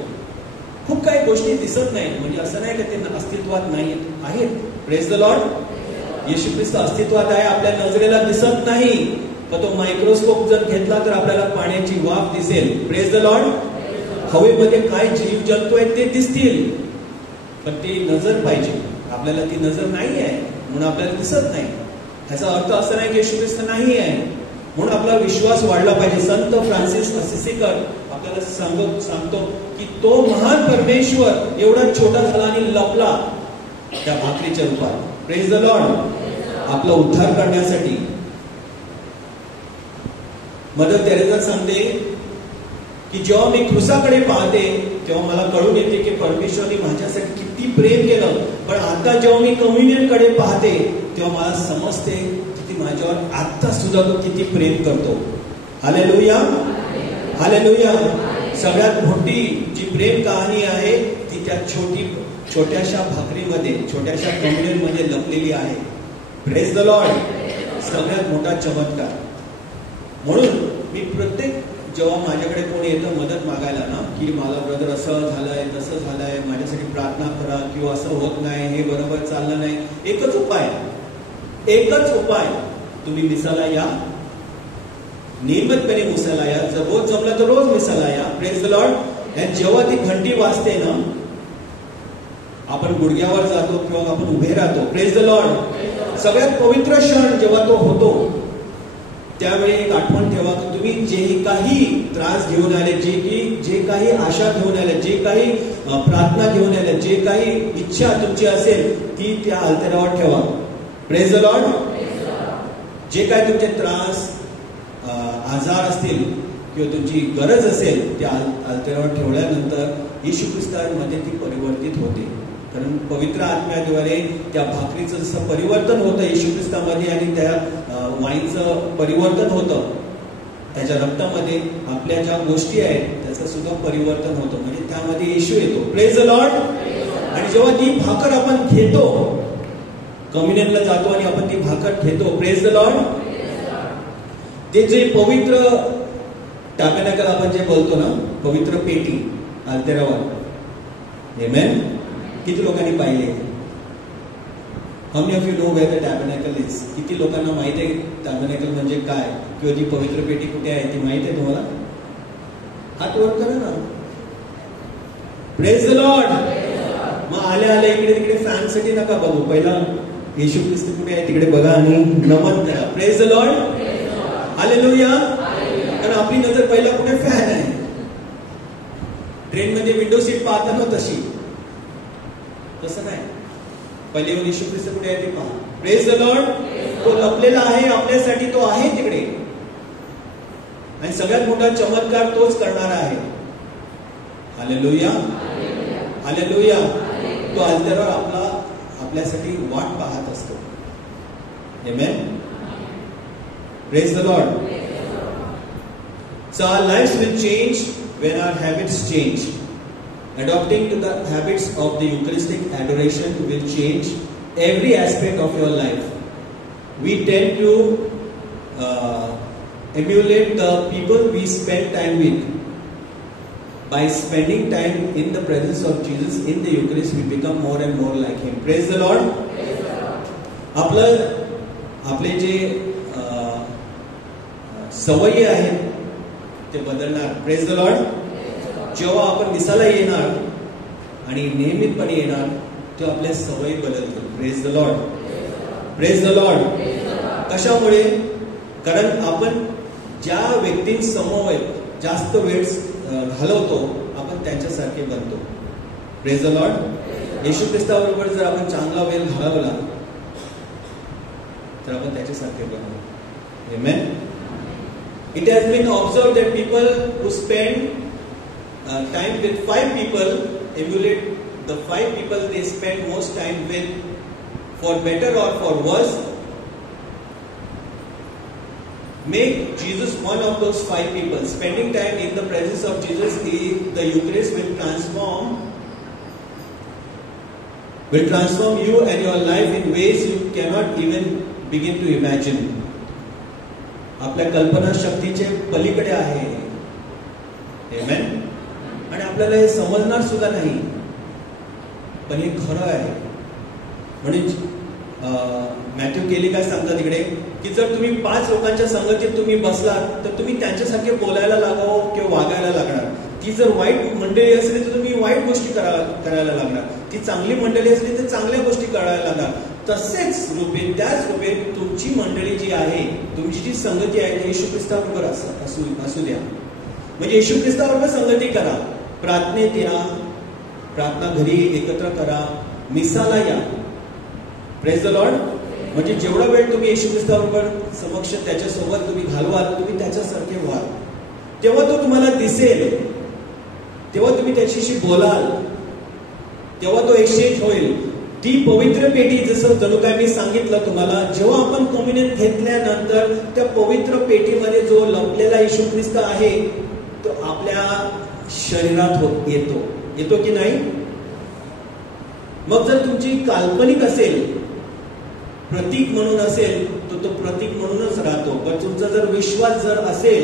खूप काही गोष्टी दिसत नाहीत. म्हणजे असं नाही का ते अस्तित्वात नाही आहेत. Praise the Lord. Yeshu Khrist अस्तित्वात आहे, आपल्या नजरेला दिसत नाही. पण तो मायक्रोस्कोप जर घेतला तर आपल्याला पाण्याची वाफ दिसेल. Praise the Lord. हवेमध्ये काय जीव जंतू आहेत ते दिसतील, पण ती नजर पाहिजे. आपल्याला ती नजर नाही आहे, म्हणून आपल्याला दिसत नाही. ह्याचा अर्थ असं नाही की येशू ख्रिस्त नाही आहे. म्हणून आपला विश्वास वाढला पाहिजे. संत फ्रान्सिस असिसीकर आपल्याला सांगतो की तो महान परमेश्वर एवढा छोटा झाला आणि लपला त्या भाकरीच्या रूपात. Praise the Lord. आपला उद्धार करण्यासाठी. मदर तेरेसा सांगते की जेव्हा मी क्रुसाकडे पाहते तेव्हा मला कळून येते की परमेश्वराने माझ्यासाठी किती प्रेम केलं. पण आता जेव्हा मी कम्युनियन कडे पाहते तेव्हा मला समजते की ती माझ्यावर आता सुद्धा तो किती प्रेम करतो. हालेलुया. हालेलुया. सगळ्यात मोठी जी प्रेम कहाणी आहे ती त्या छोट्याशा भाकरीमध्ये, छोट्याशा कम्युनियन मध्ये लपलेली आहे. Praise the Lord. सगळ्यात मोठा चमत्कार. म्हणून मी प्रत्येक जेव्हा माझ्याकडे कोणी येतं मदत मागायला ना, की मला ब्रदर असं झालंय, तसं झालंय, माझ्यासाठी प्रार्थना करा, किंवा असं होत नाही, हे बरोबर चाललं नाही, एकच उपाय, तुम्ही मिसाला या, नियमितपणे मिसाला या. जर रोज जमलं तर रोज मिसाला या. Praise the Lord. आणि जेव्हा ती घंटी वाजते ना, आपण गुडघ्यावर जातो किंवा आपण उभे राहतो. Praise the Lord. सगळ्यात पवित्र क्षण जेव्हा तो होतो, त्यावेळी एक आठवण ठेवा की तुम्ही जे काही त्रास घेऊन आले, जे काही आशा घेऊन आले, जे काही प्रार्थना घेऊन आले, जे काही इच्छा तुमची असेल ती त्या अल्तारावर ठेवा. Praise the Lord. जे काही तुमचे त्रास, आजार असतील किंवा तुमची गरज असेल त्या अल्तारावर ठेवल्यानंतर येशू ख्रिस्तामध्ये ती परिवर्तित होते. कारण पवित्र आत्म्याद्वारे त्या भाकरीचं जसं परिवर्तन होतं येशू ख्रिस्तामध्ये आणि त्या वाईनचं परिवर्तन होतं त्याच्या रक्तामध्ये, आपल्या ज्या गोष्टी आहेत त्याचं सुद्धा परिवर्तन होतं. म्हणजे त्यामध्ये येशू येतो. Praise the Lord. आणि जेव्हा ती भाकर आपण घेतो, कम्युनियनला जातो आणि आपण ती भाकर घेतो. Praise the Lord. ते जे पवित्र टॅबरनेकल आपण जे बोलतो ना, पवित्र पेटी अल्तारावर. आमेन. किती लोकांनी पाहिले? How many of you know where the tabernacle is? किती लोकांना माहिती आहे टॅबरनेकल म्हणजे काय, किंवा ती पवित्र पेटी कुठे आहे ती माहिती आहे तुम्हाला? हात वर करा ना. Praise the Lord. मग आले इकडे तिकडे फॅन साठी नका बघू, पहिला येशू ख्रिस्त कुठे आहे तिकडे बघा आणि नमन करा. Praise the Lord. हालेलुया. कारण आपली नजर पहिला कुठे? फॅन आहे. ट्रेन मध्ये विंडो सीट पाहताना तशी, तसं नाही. पहिले येशू ख्रिस्त कुठे आहे ते पहा. Praise the Lord. तो लपलेला आहे आपल्यासाठी, तो आहे तिकडे. आणि सगळ्यात मोठा चमत्कार तोच करणार आहे. हालेलुया. हालेलुया. तो अल्तारावर आपल्यासाठी वाट पाहत असतो. Amen. Praise the Lord. So our lives will change when our habits change. Adopting to the habits of the Eucharistic adoration will change every aspect of your life. We tend to emulate the people we spend time with. By spending time in the presence of Jesus in the Eucharist, we become more and more like Him. Praise the Lord. आपले जे सवयी आहेत ते बदलणार. Praise the Lord. जेव्हा आपण मिसाला येणार आणि नियमितपणे येणार तेव्हा आपल्या सवयी बदलतील. Praise the Lord. Praise the Lord. कशामुळे? कारण आपण ज्या व्यक्तींसमोर जास्त वेळ घालवतो आपण त्यांच्यासारखे बनतो. Praise the Lord. येशू ख्रिस्ताबरोबर जर आपण चांगला वेळ घालवला तर आपण त्याच्यासारखे बनतो. आमेन. It has been observed that people who spend time with 5 people emulate the 5 people they spend most time with, for better or for worse. Make Jesus one of those 5 people. Spending time in the presence of Jesus, the Eucharist will transform you and your life in ways you cannot even begin to imagine. आपल्या कल्पना शक्तीचे पलीकडे आहे. आमेन. आणि आपल्याला हे समजणार सुद्धा नाही, पण हे खरं आहे. म्हणजे मॅथ्यू केली काय सांगतात तिकडे की जर तुम्ही 5 लोकांच्या संगतीत तुम्ही बसलात तर तुम्ही त्यांच्यासारखे बोलायला लागावं किंवा वागायला लागणार. ती जर वाईट मंडळी असली तर तुम्ही वाईट गोष्टी करायला लागणार. ती चांगली मंडळी असली तर चांगल्या गोष्टी करायला लागणार. तसेच रूपे त्याच रूपे तुमची मंडळी जी आहे, तुमची जी संगती आहे ती येशू ख्रिस्ताबरोबर असू द्या. म्हणजे येशू ख्रिस्ताबरोबर संगती करा. प्रार्थनेत या, प्रार्थना घरी एकत्र करा, मिसाला या. Praise the Lord. म्हणजे जेवढा वेळ तुम्ही येशू ख्रिस्ताबरोबर समक्ष त्याच्यासोबत तुम्ही घालवाल तुम्ही त्याच्यासारखे व्हाल. तेव्हा तो तुम्हाला दिसेल, तेव्हा तुम्ही त्याच्याशी बोलाल, तेव्हा तो एक्सचेंज होईल. ती पवित्र पेटी, जसं जणू काय मी सांगितलं तुम्हाला, जेव्हा आपण कम्युनियन घेतल्यानंतर त्या पवित्र पेटीमध्ये जो लपलेला येशू ख्रिस्त आहे तो आपल्या शरीरात येतो की नाही? मग जर तुमची काल्पनिक असेल, प्रतीक म्हणून असेल तर तो प्रतीक म्हणूनच राहतो. पण तुमचा जर विश्वास जर असेल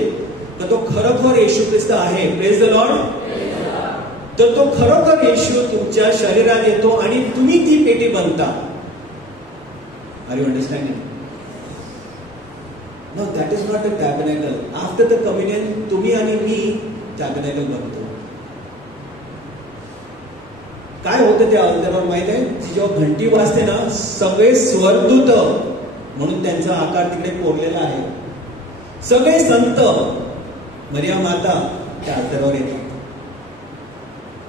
तर तो खरोखर येशू ख्रिस्त आहे. Praise the Lord. तर तो खरोखर येशू तुमच्या शरीरात येतो आणि तुम्ही ती पेटी बनता. Are you understanding? No, that is not a tabernacle. After the communion तुम्ही आणि मी टॅबरनॅकल बनतो. काय होतं त्या अल्तारावर माहित आहे? जेव्हा घंटी वाजते ना, सगळे स्वर्गदूत, म्हणून त्यांचा आकार तिकडे कोरलेला आहे, सगळे संत, मरिया माता त्या अल्तारावर येतात.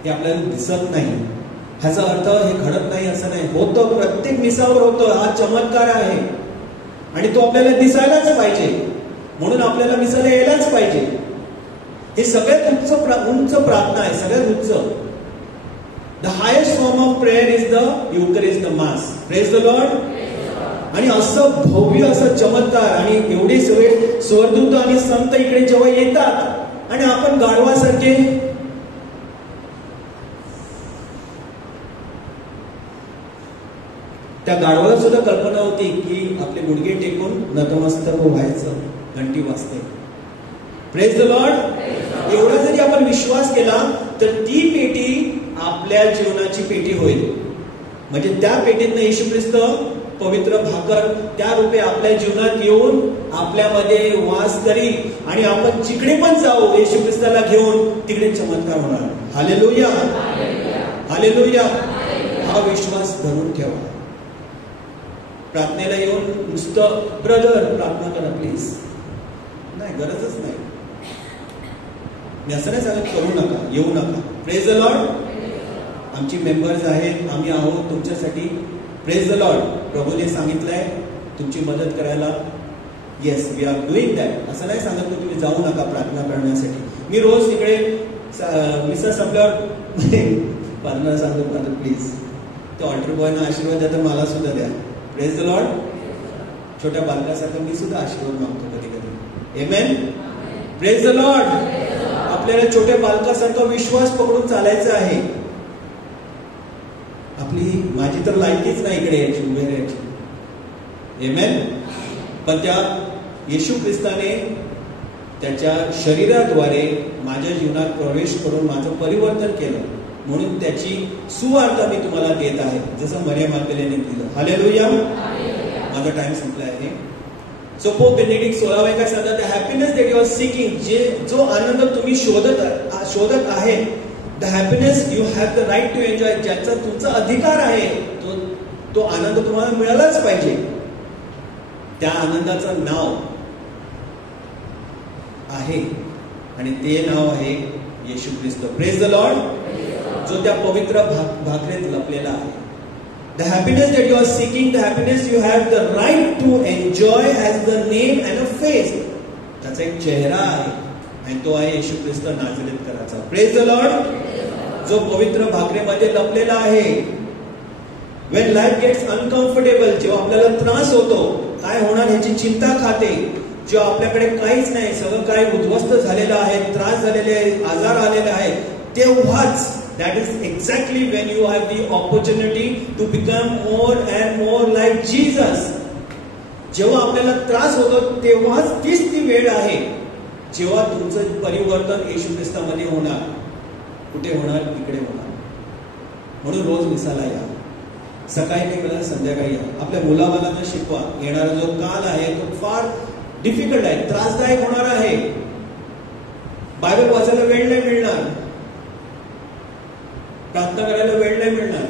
हे आपल्याला दिसत नाही. ह्याचा अर्थ हे घडत नाही असं नाही. होतं, प्रत्येक मिसावर होतं. हा चमत्कार आहे आणि तो आपल्याला दिसायलाच पाहिजे. म्हणून आपल्याला मिसाला यायलाच पाहिजे. हे सगळ्यात उंच प्रार्थना आहे, सगळ्यात उंच. The highest form of prayer is the Eucharist, the mass. Praise the Lord. आणि असं भव्य असं चमत्कार आणि एवढे सगळे स्वर्गदूत आणि संत इकडे जेव्हा येतात आणि आपण गाढवासारखे त्या गाढवाला सुद्धा कल्पना होती की आपले गुडघे टेकून नतमस्तक व्हायचं. घंटी वाजते. Praise the Lord. एवढा जरी आपण विश्वास केला तर ती पेटी आपल्या जीवनाची पेटी होईल. म्हणजे त्या पेटीतनं येशू ख्रिस्त पवित्र भाकर त्या रूपे आपल्या जीवनात येऊन आपल्यामध्ये वास करील आणि आपण जिकडे पण जाऊ येशू ख्रिस्ताला घेऊन तिकडे चमत्कार होणार. हालेलुया. हालेलुया. हा विश्वास धरून ठेवा. प्रार्थनेला येऊन नुसतं ब्रदर प्रार्थना करा प्लीज, नाही, गरजच नाही. मी असं नाही सांगत करू नका, येऊ नका. Praise the Lord. आमची मेंबर्स आहेत, आम्ही आहोत तुमच्यासाठी. Praise the Lord. प्रभूने सांगितलंय तुमची मदत करायला. Yes, we are doing that. असं नाही सांगत की तुम्ही जाऊ नका प्रार्थना करण्यासाठी. मी रोज तिकडे मिसा संपल्यावर पालना सांगतो, ब्रदर प्लीज तो ऑल्टर बॉयना आशीर्वाद द्या तर मला सुद्धा द्या. Praise the Lord. छोट्या बालकासारखं मी सुद्धा आशीर्वाद मागतो कधी कधी. आमेन. Praise the Lord. आपल्याला छोट्या बालकासारखा विश्वास पकडून चालायचं आहे. माझी तर लायकीच नाही इकडे यायची, उभे राहायची. आमेन. पण त्या येशू ख्रिस्ताने त्याच्या शरीराद्वारे माझ्या जीवनात प्रवेश करून माझं परिवर्तन केलं. म्हणून त्याची सुवार्ता मी तुम्हाला देत आहे, जसं मरियम मातेने दिलं. हालेलुया. माझा टाइम संपला आहे. सो पोप बेनेडिक्ट 16 काय सांगतात, the happiness that you are seeking, जो आनंद तुम्ही शोधत आहे, the happiness you have the right to enjoy, ज्याचा तुमचा अधिकार आहे, तो आनंद तुम्हाला मिळालाच पाहिजे. त्या आनंदाचं नाव आहे आणि ते नाव आहे Yeshu Khrist. Praise the Lord. जो त्या पवित्र भाकरीत लपलेला आहे. The happiness that you are seeking, the happiness you have the right to enjoy has the name and a face. त्याचा एक चेहरा आहे आणि तो आहे येशू ख्रिस्त नाझरेथकराचा. Praise the Lord. जो पवित्र भाकरीमध्ये लपलेला आहे. When life gets uncomfortable, जेव्हा आपल्याला त्रास होतो, काय होणार ह्याची चिंता खाते, जेव्हा आपल्याकडे काहीच नाही, सगळं काय उद्ध्वस्त झालेलं आहे, त्रास झालेले आहे, आजार आलेले आहे, तेव्हाच that is exactly when you have the opportunity to become more and more like Jesus. जेव्हा आपल्याला त्रास होतो तेव्हाच तीच ती वेळ आहे जेव्हा तुमचं परिवर्तन येशू ख्रिस्तामध्ये होणार. कुठे होणार? इकडे होणार. म्हणून रोज मिसाला या, सकाळी नाही वेळा संध्याकाळी या. आपल्या मुलाबाळांना शिकवा. येणारा जो काल आहे तो फार डिफिकल्ट आहे, त्रासदायक होणार आहे. बायबल वाचायला वेळ नाही मिळणार, प्रार्थना करायला वेळ नाही मिळणार.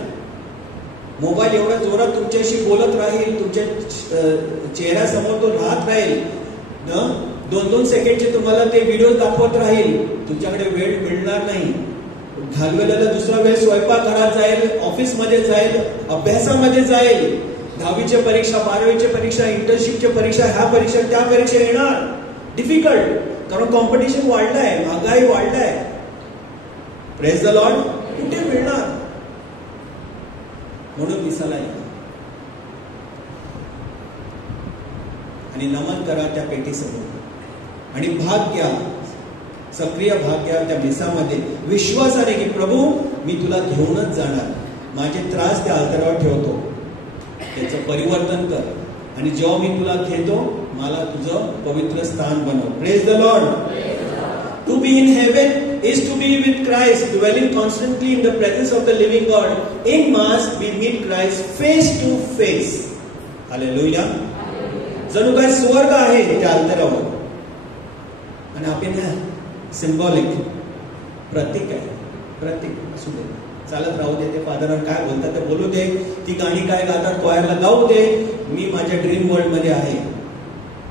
मोबाईल एवढ्या जोरात तुमच्याशी बोलत राहील, तुमच्या चेहऱ्यासमोर तो राहत राहील, 2-2 सेकंडचे तुम्हाला ते व्हिडिओ दाखवत राहील, तुमच्याकडे वेळ मिळणार नाही. घालवलेला दुसरा वेळ स्वयंपाकघरात जाईल, ऑफिसमध्ये जाईल, अभ्यासामध्ये जाईल. 10वीच्या परीक्षा, 12वीच्या परीक्षा, इंटर्नशिपच्या परीक्षा, ह्या परीक्षा, त्या परीक्षा येणार. डिफिकल्ट, कारण कॉम्पिटिशन वाढलाय, महागाई वाढलाय. Praise the Lord. कुठे मिळणार? म्हणून मिसाला या आणि नमन करा त्या पेटीसमोर आणि भाग घ्या, सक्रिय भाग घ्या त्या मिसामध्ये, विश्वासाने की प्रभू मी तुला घेऊनच जाणार. माझे त्रास त्या अल्तारावर ठेवतो, त्याचं परिवर्तन कर आणि जेव्हा मी तुला घेतो मला तुझं पवित्र स्थान बनव. Praise the Lord. To be in heaven is to be with Christ, dwelling constantly in the presence of the living God. In Mass, we meet Christ face to face. Hallelujah. जणू काय स्वर्ग आहे त्या अल्तारावर आणि आपण सिम्बॉलिक प्रतीक आहे. प्रतीक असू दे, चालत राहू दे. ते फादर काय बोलतात ते बोलू दे, ती गाणी काय गातात क्वायरला गाऊ दे. मी माझ्या ड्रीम वर्ल्ड मध्ये आहे.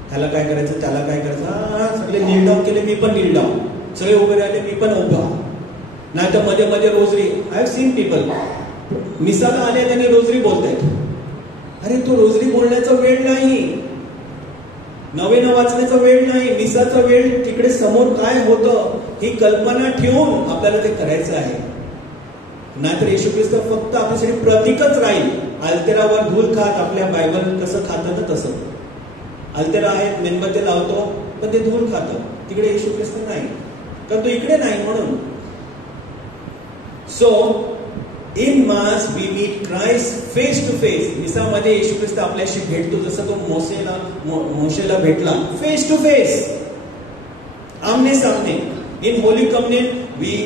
त्याला काय करायचं, त्याला काय करायचं, सगळे नील डाऊन केले, मी पण नील डाऊन. सगळे उभे राहिले, मी पण उभा. नाही तर मध्ये मध्ये rosary. I have seen people मिसाला आले त्यांनी रोजरी बोलतायत. अरे तो रोजरी बोलण्याचा वेळ नाही, नवे वाचण्याचा वेळ नाही, मिसाचा वेळ तिकडे समोर काय होतं ही कल्पना ठेवून आपल्याला ते करायचं आहे. नाहीतर येशू ख्रिस्त फक्त आपल्यासाठी प्रतीकच राहील. अल्तारावर धूल खात, आपल्या बायबल कसं खातं ना तसं. अल्तारा आहेत, मेणबत्ती लावतो, पण ते धूल खातं. तिकडे येशू ख्रिस्त नाही, कारण तो इकडे नाही म्हणून. So in mass we meet Christ face to face. मिसामध्ये येशू ख्रिस्त आपल्याशी भेटतो, जसं तो मोशेला भेटला फेस टू फेस, आमने सामने. In holy communion we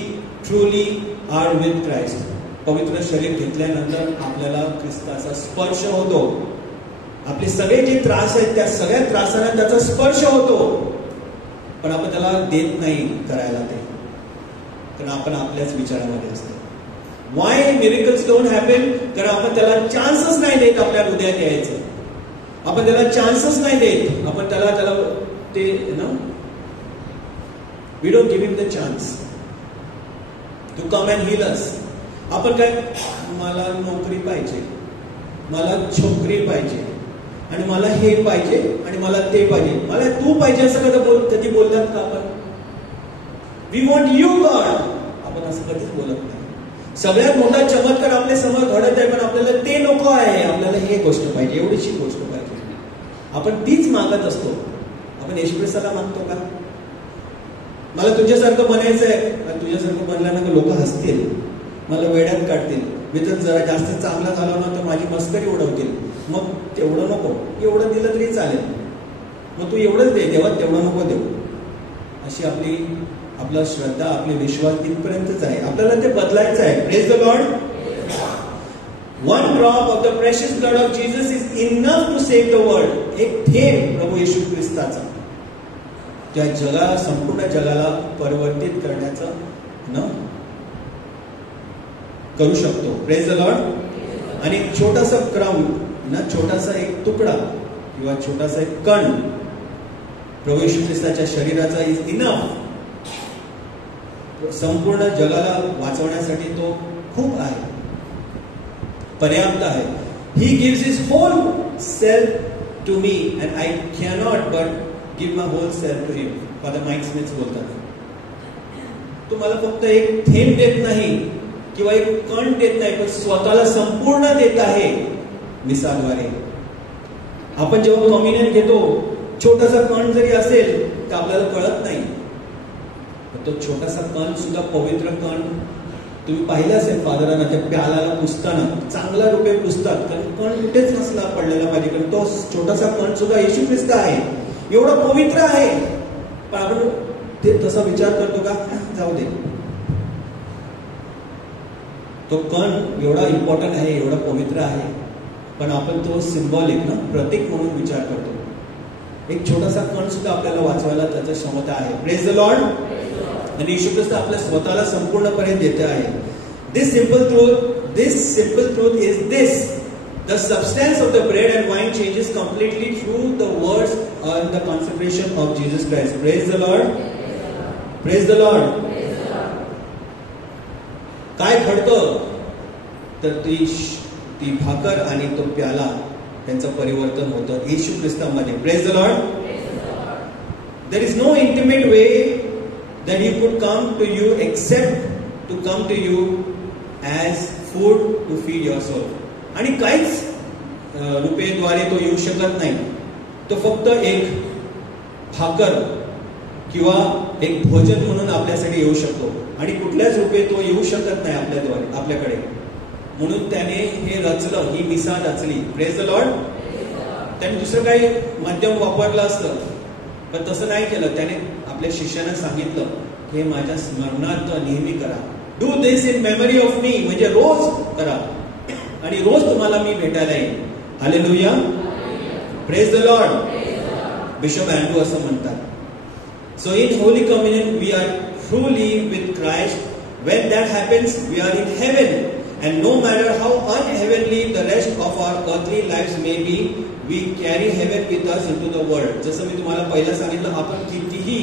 truly are with Christ. पवित्र शरीर घेतल्यानंतर आपल्याला ख्रिस्ताचा स्पर्श होतो. आपले सगळे जे त्रास आहेत त्या सगळ्या त्रासांना त्याचा स्पर्श होतो, पण आपण त्याला देत नाही करायला ते, कारण आपण आपल्याच विचारामध्ये असतो. Y miracles don't happen? कारण आपण त्याला चान्सच नाही देत आपल्या हृदयात यायचं. आपण त्याला चान्सच नाही देत. आपण त्याला ते we don't give him the chance to come and heal us. आपण काय, मला नोकरी पाहिजे, मला छोकरी पाहिजे, आणि मला हे पाहिजे, आणि मला ते पाहिजे, मला तू पाहिजे असं कधी बोलतात का आपण? We want you God. आपण असं कधीच बोलत नाही. सगळ्यात मोठा चमत्कार आपल्या समोर घडत आहे, पण आपल्याला ते नको आहे, आपल्याला हे गोष्ट पाहिजे, एवढीशी गोष्ट पाहिजे. आपण तीच मागत असतो. आपण येशू ख्रिस्ताला मागतो का? मला तुझ्यासारखं बनायचंय. तुझ्यासारखं बनल्यानं लोक हसतील, मला वेड्यात काढतील. मी तर जरा जास्त चांगला झालो ना तर माझी मस्करी उडवतील. मग तेवढं नको, एवढं दिलं तरी चालेल. मग तू एवढंच दे, देवा तेवढं नको देऊ. अशी आपला श्रद्धा, आपले विश्वास तिथपर्यंतच आहे. आपल्याला ते बदलायचं आहे. Praise the Lord. One drop of the precious blood of Jesus is enough to save the world. एक थेंब प्रभू येशू ख्रिस्ताचा त्या जगाला, संपूर्ण जगाला परिवर्तित करण्याचं करू शकतो. Praise the Lord. आणि छोटासा क्रम छोटासा एक तुकडा किंवा छोटासा एक कण प्रभू येशू ख्रिस्ताच्या शरीराचा इज इनफ. संपूर्ण जगाला वाचवण्यासाठी तो खूप आहे, पर्याप्त आहे. He gives his whole self to me and I cannot but give my whole self to him. Father Mike Smith बोलतात, तुम्हाला फक्त एक थेंब देत नाही किंवा एक कण देत नाही, पण स्वतःला संपूर्ण देत आहे मिसाद्वारे. आपण जेव्हा कम्युनियन घेतो, छोटासा कण जरी असेल तर आपल्याला कळत नाही, तो छोटासा कण सुद्धा पवित्र कण. तुम्ही पाहिलं असेल फादरांना त्या प्यालाला पुसताना चांगला रुपये पुसतात, कारण कण कुठेच नसला पडलेला माझ्याकडे. तो छोटासा कण सुद्धा येशू ख्रिस्त आहे, एवढा पवित्र आहे. पण आपण ते तसा विचार करतो का, जाऊ दे, तो कण एवढा इम्पॉर्टंट आहे, एवढा पवित्र आहे, पण आपण तो सिम्बॉलिक प्रतीक म्हणून विचार करतो. एक छोटासा कण सुद्धा आपल्याला वाचवायला त्याची क्षमता आहे. Praise the Lord. आणि येशू ख्रिस्त आपल्या स्वतःला संपूर्णपणे देते आहे. This simple truth is this: the substance of the bread and wine changes completely through the words and the consecration of Jesus Christ. Praise the Lord. Praise the Lord. काय घडतं तर ती भाकर आणि तो प्याला त्यांचं परिवर्तन होतं येशू ख्रिस्तामध्ये. Praise the Lord. There is no intimate way that he could come to you except to come to you as food to feed your soul. आणि काहीच रूपेद्वारे तो येऊ शकत नाही. तो फक्त एक भाकर किंवा एक भोजन म्हणून आपल्यासाठी येऊ शकतो, आणि कुठल्याच रूपे तो येऊ शकत नाही आपल्याकडे. म्हणून त्याने हे रचलं, ही मिसा रचली. Praise the Lord. त्याने दुसरं काही माध्यम वापरलं असतं, पण तसं नाही केलं. त्याने आपल्या शिष्यांना सांगितलं की हे माझ्या स्मरणार्थ नेहमी करा. Do this in memory of me, म्हणजे रोज करा आणि रोज तुम्हाला मी भेटायला येईल. Hallelujah. Praise the Lord. Bishop Andrew असं म्हणतात. So in holy communion we are truly with Christ. When that happens, we are in heaven, and no matter how unheavenly the rest of our earthly lives may be, we carry heaven with us into the world. जसं मी तुम्हाला पहिला सांगितलं, आपण कितीही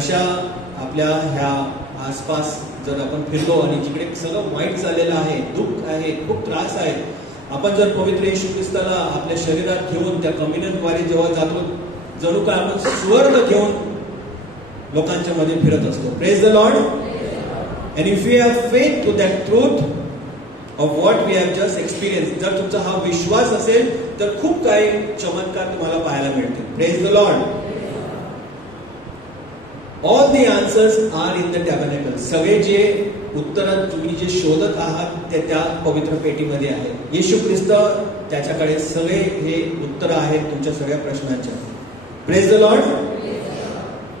अशा आपल्या ह्या आसपास जर आपण फिरलो आणि जिकडे सगळं वाईट चाललेलं आहे, दुःख आहे, खूप त्रास आहे, आपण जर पवित्र येशू ख्रिस्ताला आपल्या शरीरात घेऊन त्या कम्युनियनद्वारे जेव्हा जातो, जणू काय आपण स्वर्ग घेऊन लोकांच्या मध्ये फिरत असतो. Praise the Lord. And if you have faith to that truth of what we have just experience, जर तुमचा हा विश्वास असेल तर खूप काही चमत्कार तुम्हाला पाहायला मिळतील. Praise the Lord. All the answers are in the tabernacle. सगळे जे उत्तर तुम्ही जे शोधत आहात ते त्या पवित्र पेटीमध्ये आहे. येशू ख्रिस्त त्याच्याकडे सगळे हे उत्तर आहेत तुमच्या सगळ्या प्रश्नांच्या. Praise the Lord.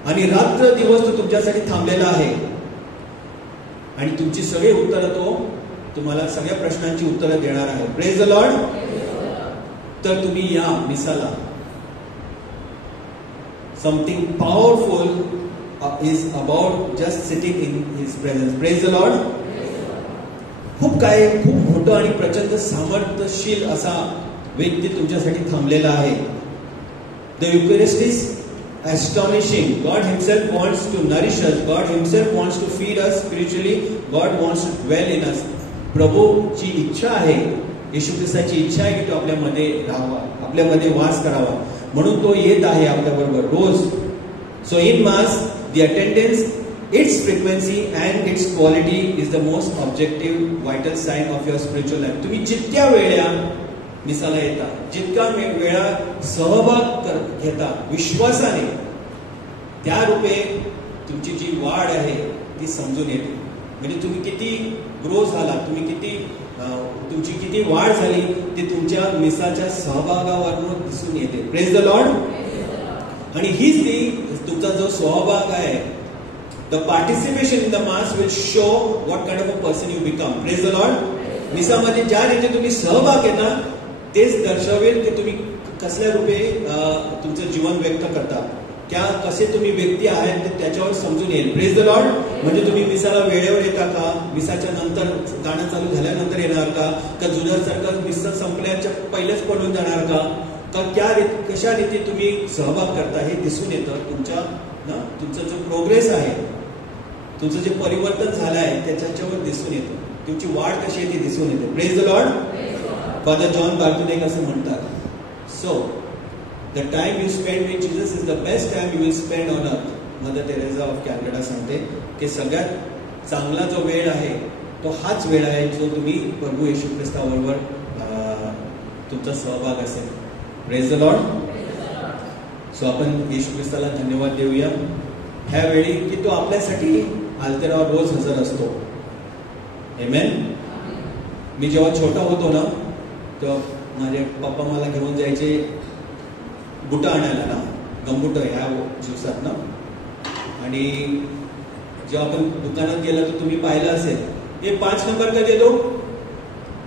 आणि रात्र दिवस तो तुमच्यासाठी थांबलेला आहे आणि तुमची सगळी उत्तरं तो तुम्हाला सगळ्या प्रश्नांची उत्तरं देणार आहे. Praise the Lord. तर तुम्ही या मिसाला. Something powerful is about just sitting in his presence. Praise the Lord. खूप मोठं आणि प्रचंड सामर्थ्यशील असा व्यक्ती तुमच्यासाठी थांबलेला आहे. The Eucharist is astonishing. God himself wants to nourish us. God himself wants to feed us spiritually. God wants to dwell in us. प्रभूची इच्छा आहे, येशू ख्रिस्ताची इच्छा आहे की तो आपल्यामध्ये राहावा, आपल्यामध्ये वास करावा. म्हणून तो येत आहे आपल्याबरोबर रोज. So in mass the attendance, its frequency and its quality is the most objective vital sign of your spiritual life. तुम्ही जितक्या वेळा मिसाला येता, जितका वेळा सहभाग घेता विश्वासाने, त्या रूपे तुमची जी वाढ आहे ती समजून येते. म्हणजे तुम्ही किती ग्रो झाला, तुमची किती वाढ झाली ती तुमच्या मिसाच्या सहभागावरून दिसून येते. Praise the Lord. आणि हीच ती तुमचा जो सहभाग आहे, the participation in the mass will show what kind of a person you become. Praise the Lord. मिसामध्ये ज्या रीती तुम्ही सहभाग आहे ना तेच दर्शवेल की तुम्ही कसल्या रूपे तुमचं जीवन व्यक्त करता, त्या कसे तुम्ही व्यक्ती आहेत ते त्याच्यावर समजून येईल. Praise the Lord. म्हणजे तुम्ही मिसाला वेळेवर येता का, मिसाच्या नंतर गाणं चालू झाल्यानंतर येणार का जुन्यासारखं मिसा संपल्याच्या पहिलेच पडून जाणार का कशा रीती तुम्ही सहभाग करता हे दिसून येतं. तुमचा जो प्रोग्रेस आहे, तुमचं जे परिवर्तन झालं आहे त्याच्यावर दिसून येतं. तुमची वाढ कशी आहे ती दिसून येते. Praise the Lord. Father John cartoon असं म्हणतात, so the time you spend with Jesus is the best time you will spend on earth. Mother Teresa of Calcutta सांगते की सगळ्यात चांगला जो वेळ आहे तो हाच वेळ आहे जो तुम्ही प्रभू येशू ख्रिस्ताबरोबर तुमचा सहभाग असेल. Praise the Lord. सो आपण येशू ख्रिस्ताला धन्यवाद देऊया ह्यावेळी की तो आपल्यासाठी आलतेरावर रोज हजर असतो. आमेन. मी जेव्हा छोटा होतो ना तेव्हा माझे पप्पा मला घेऊन जायचे बुटं आणायला ना, गंबुटं ह्या दिवसात ना. आणि जेव्हा आपण दुकानात गेला तर तुम्ही पाहिलं असेल हे 5 नंबर का देतो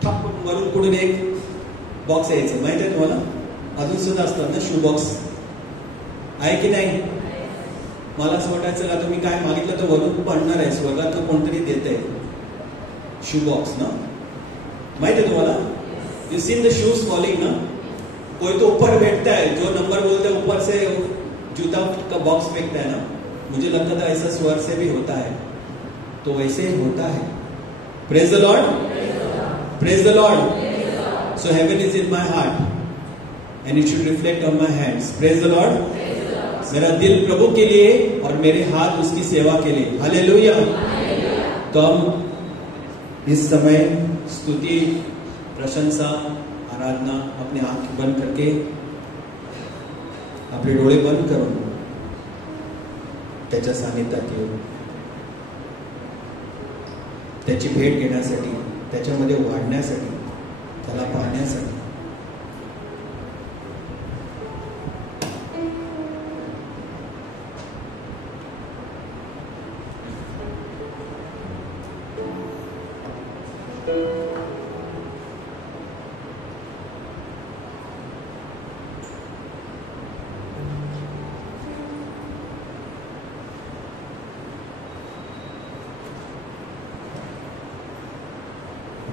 ठप वरून कुठून एक बॉक्स यायचं माहित आहे तुम्हाला. अजून सुद्धा असतात ना शू बॉक्स, आहे की नाही. मला असं वाटायचं का तुम्ही काय मागितलं तर वरून पडणार आहे, स्वर्गात कोणतरी देत आहे शू बॉक्स ना. माहित है तुम्हारा. You seen the shoes falling ना, कोई तो ऊपर बैठता है, जो नंबर बोलते हैं ऊपर से जूता का बॉक्स फेंकता है ना. मुझे लगता था ऐसा स्वर से भी होता है, तो वैसे ही होता है. Praise the Lord. Praise the Lord. So heaven is in my heart end it should reflect on my hands. Praise the Lord. मेरा दिल प्रभु के लिए और मेरे हाथ उसकी सेवा के लिए. हालेलुया. तो हम इस समय स्तुति, प्रशंसा, आराधना अपने आंख बंद करके आपले डोळे बंद करून त्याच्या सानिध्यात येऊ, त्याची भेट घेण्यासाठी, त्याच्यामध्ये वाढण्यासाठी, त्याला पाहण्यासाठी.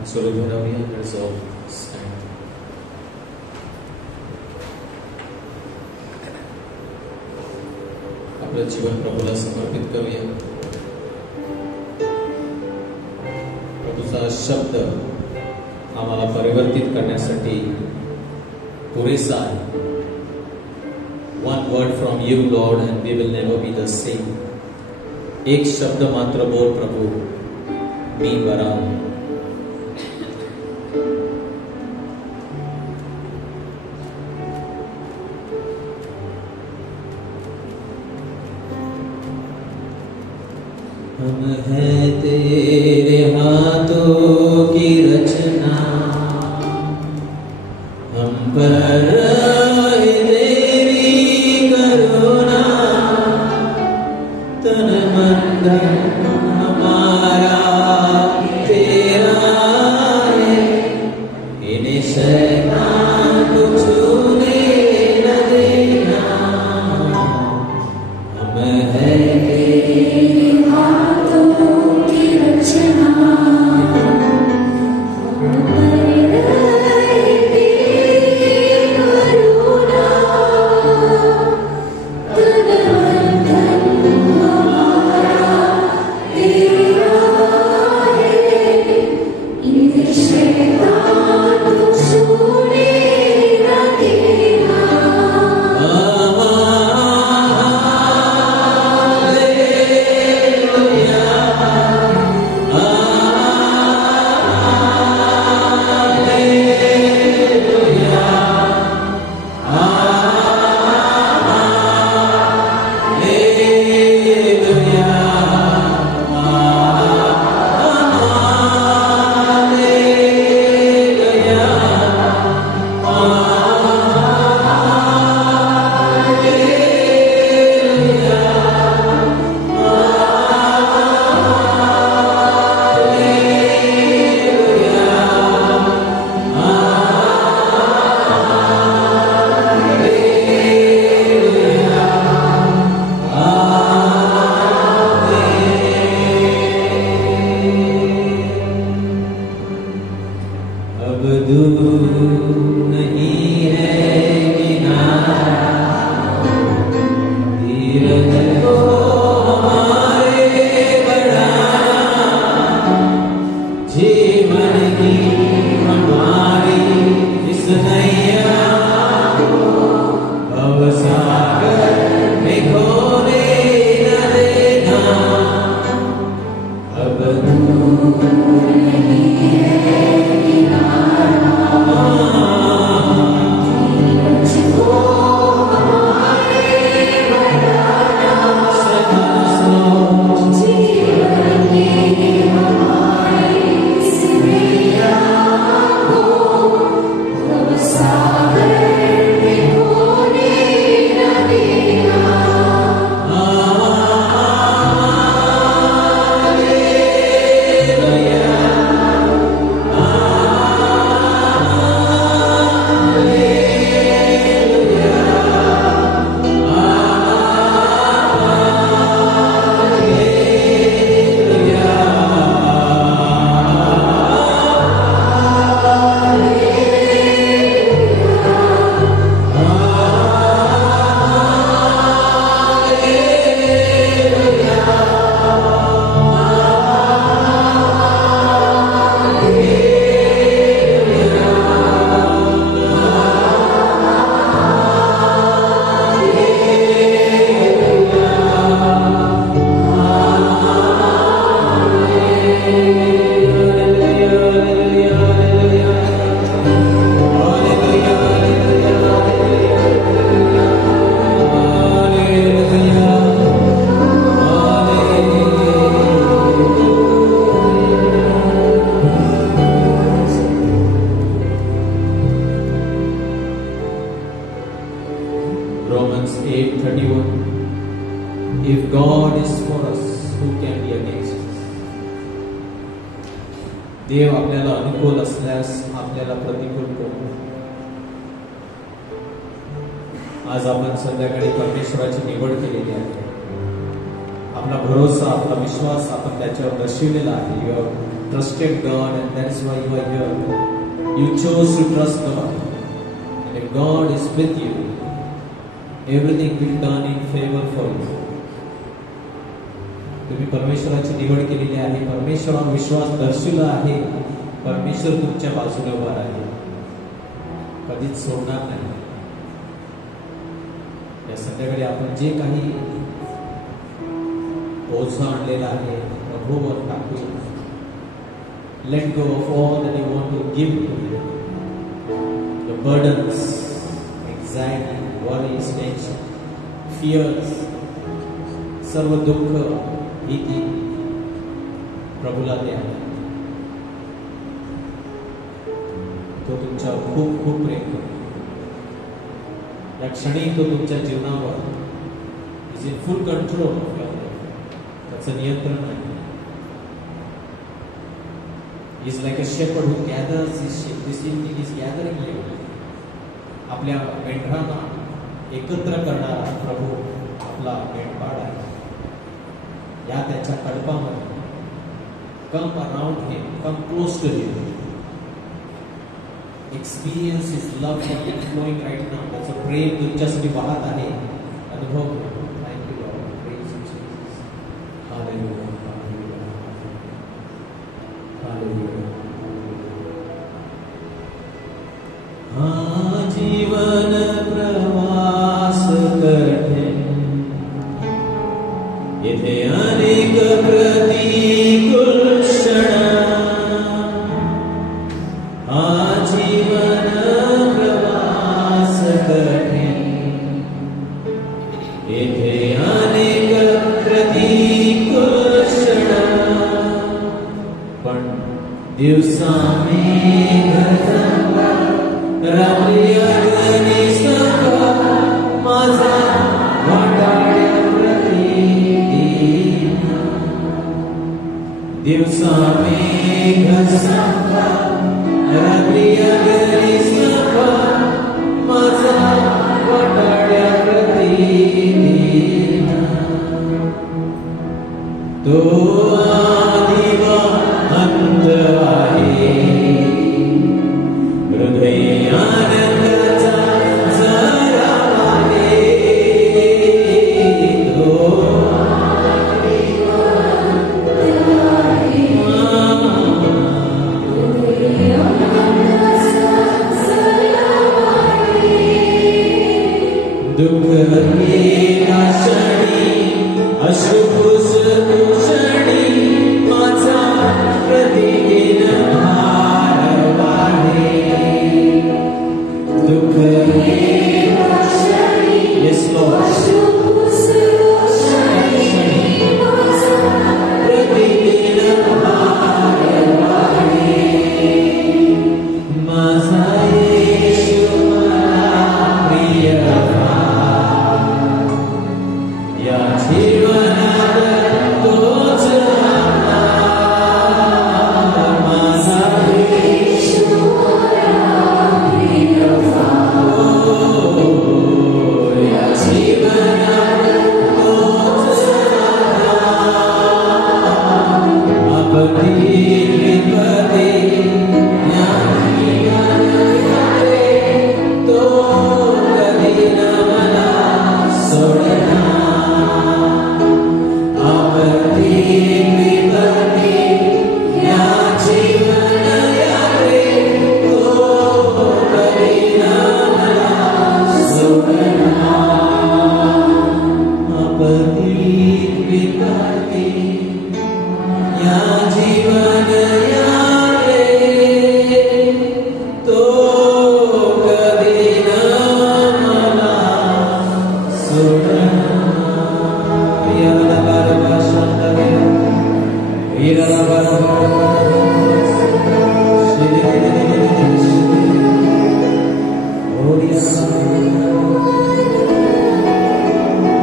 स्वरूप बनवूया. Let's all stand. आपलं जीवन प्रभूला समर्पित करूया. प्रभूचा शब्द आम्हाला परिवर्तित करण्यासाठी पुरेसा आहे. One word from you Lord and we will never be the same. एक शब्द मात्र बोल प्रभू, मी बरा हूं. हम हैं तेरे हाथों की रचना, हम पर तेरी करुणा, तन मन धन हमारा तेरा है, इन्हें शैतान को छूने न देना. हम हैं If God is for us, who can be against us? देव आपल्याला अनुकूल असल्यास आपल्याला प्रतिकूल कोण? आज आपण संध्याकाळी परमेश्वराची निवड केलेली आहे. आपला भरोसा, आपला विश्वास आपण त्याच्यावर दर्शविलेला आहे. You have trusted God and that's why you are here. You chose to trust God. And if God is with you, everything will turn in favor for you. तुम्ही परमेश्वराची निवड केलेली आहे. परमेश्वरावर विश्वास दर्शविला आहे. परमेश्वर तुमच्या बाजूने उभा आहे. कधीच सोडणार नाही. या संध्याकाळी आपण जे काही ओझं आणलेलं आहे प्रभूवर टाकू. Let go of all that you want to give to Him. The burdens, anxiety, worries, tension, fears, सर्व दुःख, भीती प्रभूला द्या. तो तुमच्यावर खूप खूप प्रेम करतो. या क्षणी तो तुमच्या जीवनावर is in full control of your life. त्याचं नियंत्रण आहे. Is like a shepherd who gathers his sheep. This evening is gathering you. आपल्या मेंढरांना एकत्र करणारा प्रभू आपला मेंढपाळ आहे. या त्याच्या कळपामध्ये come around him, come close to him. Experience his love flowing right now. त्याचं प्रेम तुमच्यासाठी वाहत आहे. अनुभव. Thank you Lord. Praise you Jesus. Hallelujah. हाँ जीवन प्रवास कठीण, इथे अनेक प्रतिकूल क्षण. हाँ जीवन प्रवास कठीण, इथे अनेक प्रतिकूल क्षण. पण दिवसांनी रात्री अग्निसंग माझा वाटाड्याप्रती दिवसा मेघ संग रात्री अग्निसंग माझा वाटाड्याप्रती तो आदि व अंत आहे. हृदय आनंदाचा झरा आहे. तो आदि व अंत आहे. हृदय आनंदाचा झरा आहे. दुःख गेला क्षणी, अशुभ क्षणी माझा प्रतिदिन भार वाढे. दुःख गेला क्षणी, yes Lord, अशुभ क्षणी माझा प्रतिदिन भार वाढे. माझा येशू मला प्रिय या जीवनात तोच माझा येशू मला प्रिय. या जीवनात तोच आपली विपदे या जीवनात तो कधी न मला सोडणार.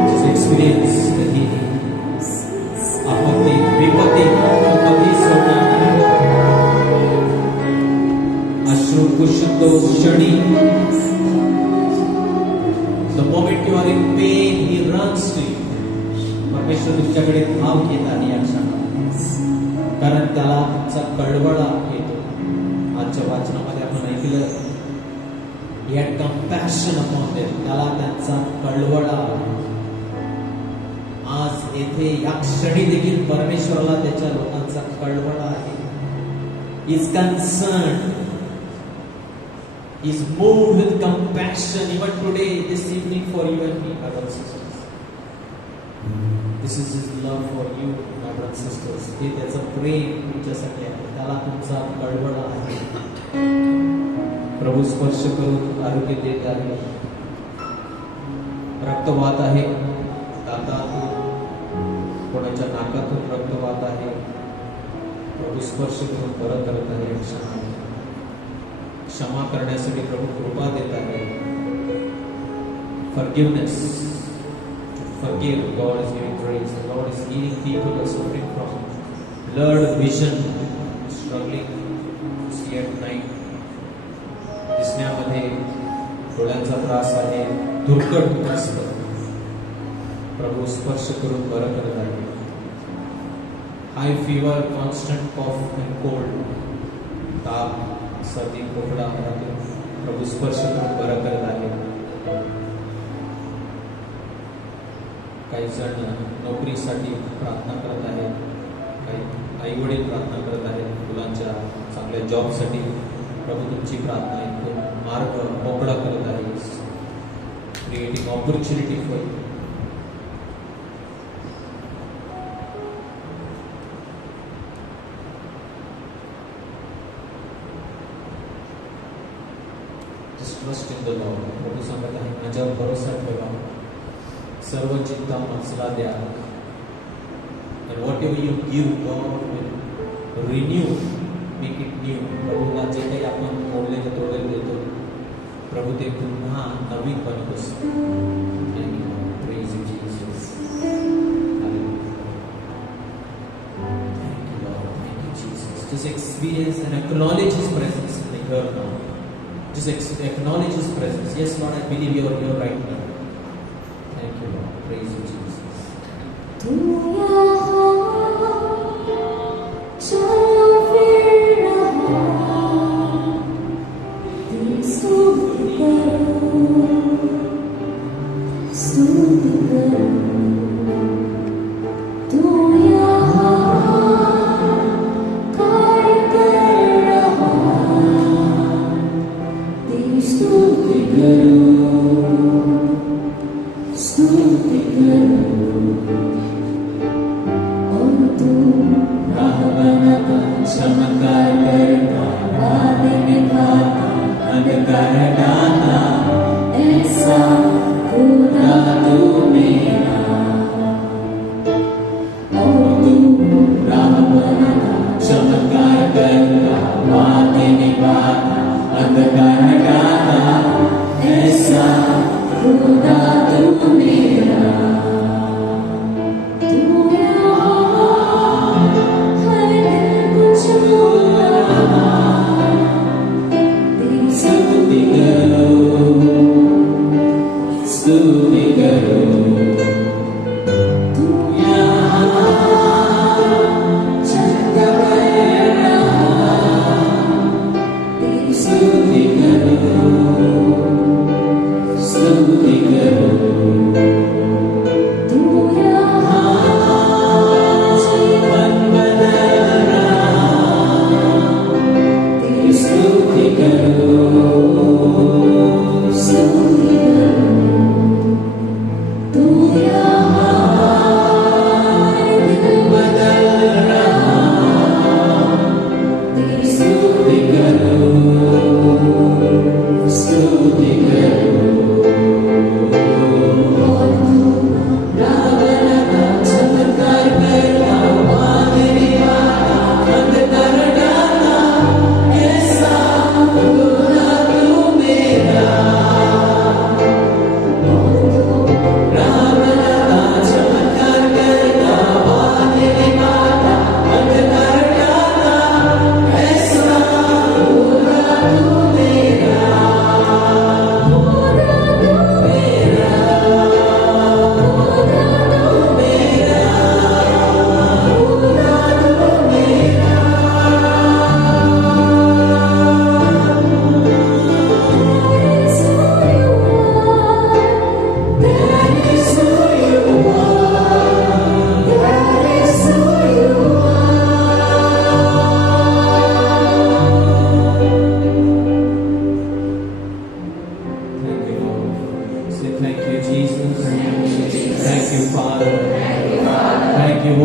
Just experience the healing. तुमच्याकडे भाव घेत आहे या क्षणात, कारण त्याला तुमचा कळवळा येतो. आजच्या वाचनामध्ये आपण ऐकलं, he had compassion upon them. त्याला त्यांचा कळवळा आहे. आज येथे या क्षणी देखील परमेश्वराला त्याच्या लोकांचा कळवळा आहे. He is concerned. He is moved with compassion even today, this evening, for you and me, brothers and sisters. This is His love for you, my brothers and sisters. हे त्याचं प्रेम तुमच्यासाठी आहे. त्याला तुमचा कळवळा आहे. प्रभू स्पर्श करून आरोग्य देत आहे. रक्तवात आहे, दातातून कोणाच्या नाकातून रक्तवात आहे. प्रभू स्पर्श करून बरं करत आहे. क्षमा करण्यासाठी प्रभू कृपा देत आहे. Forgiveness, to forgive, God is giving grace. The Lord is healing people who are suffering from blurred vision, struggling to see at night. दिसण्यामध्ये डोळ्यांचा त्रास आहे, दुर्गट असतं. प्रभू स्पर्श करून बरं करत आहे. High fever, constant cough and cold, ताप, सर्दी, खोकला, प्रभू स्पर्श करून बरं करत आहे. काही जण नोकरीसाठी प्रार्थना करत आहेत, काही आई वडील प्रार्थना करत आहेत मुलांच्या चांगल्या जॉबसाठी. प्रभू तुमची प्रार्थना ऐकून मार्ग मोकळा करत आहे. Creating opportunity for you. Trust in the Lord. प्रभू सांगत आहे, माझ्यावर भरोसा ठेवा, सर्व चिंता माणसाला द्या. And whatever you give, God will renew, make it new. प्रभूला जे काही आपण मोडलेलं तोडलेलं देतो, प्रभू ते पुन्हा नवीन बनत असतो. Praise you, Jesus. Hallelujah. Thank you, Lord. Thank you, Jesus. Just experience and acknowledge His presence in the here now. Just acknowledge His presence. Yes, Lord, I believe you are here right now. Thank you, Lord. Praise you, Jesus. तू यहाँ चलो फिर रहा, तेरी स्तुति करो, स्तुति करो. तू यहाँ कार्य कर रहा, तेरी स्तुति करो, स्तुति करो. चमत्कार करना, वादे निभाना, अंधकार हटाना, ऐसा खुदा तू मेरा. और तू राह बनाना, चमत्कार करना, वादे निभाना, अंधकार हटाना, ऐसा खुदा तू मेरा. तू यहाँ हर दिन कुछ बोला,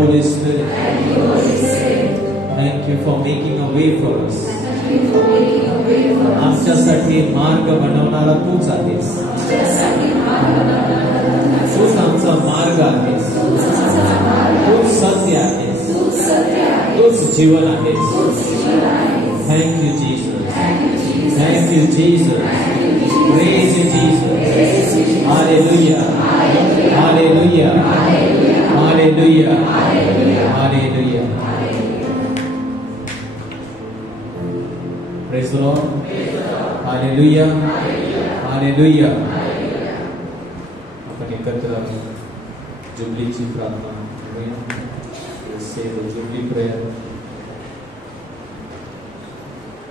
Holy Spirit. Thank you for making a way for us. आमच्यासाठी मार्ग बनवणारा तूच आहेस. तूच आमचा मार्ग आहेस. तूच सत्य आहेस. तूच जीवन आहेस. Thank you, Jesus. Thank you, Jesus. Praise you, Jesus. Hallelujah. Hallelujah. Hallelujah. Hallelujah. Praise the Lord. Hallelujah. Hallelujah. आपण एकत्र जुबलीची प्रार्थना करूया. Say the Jubilee prayer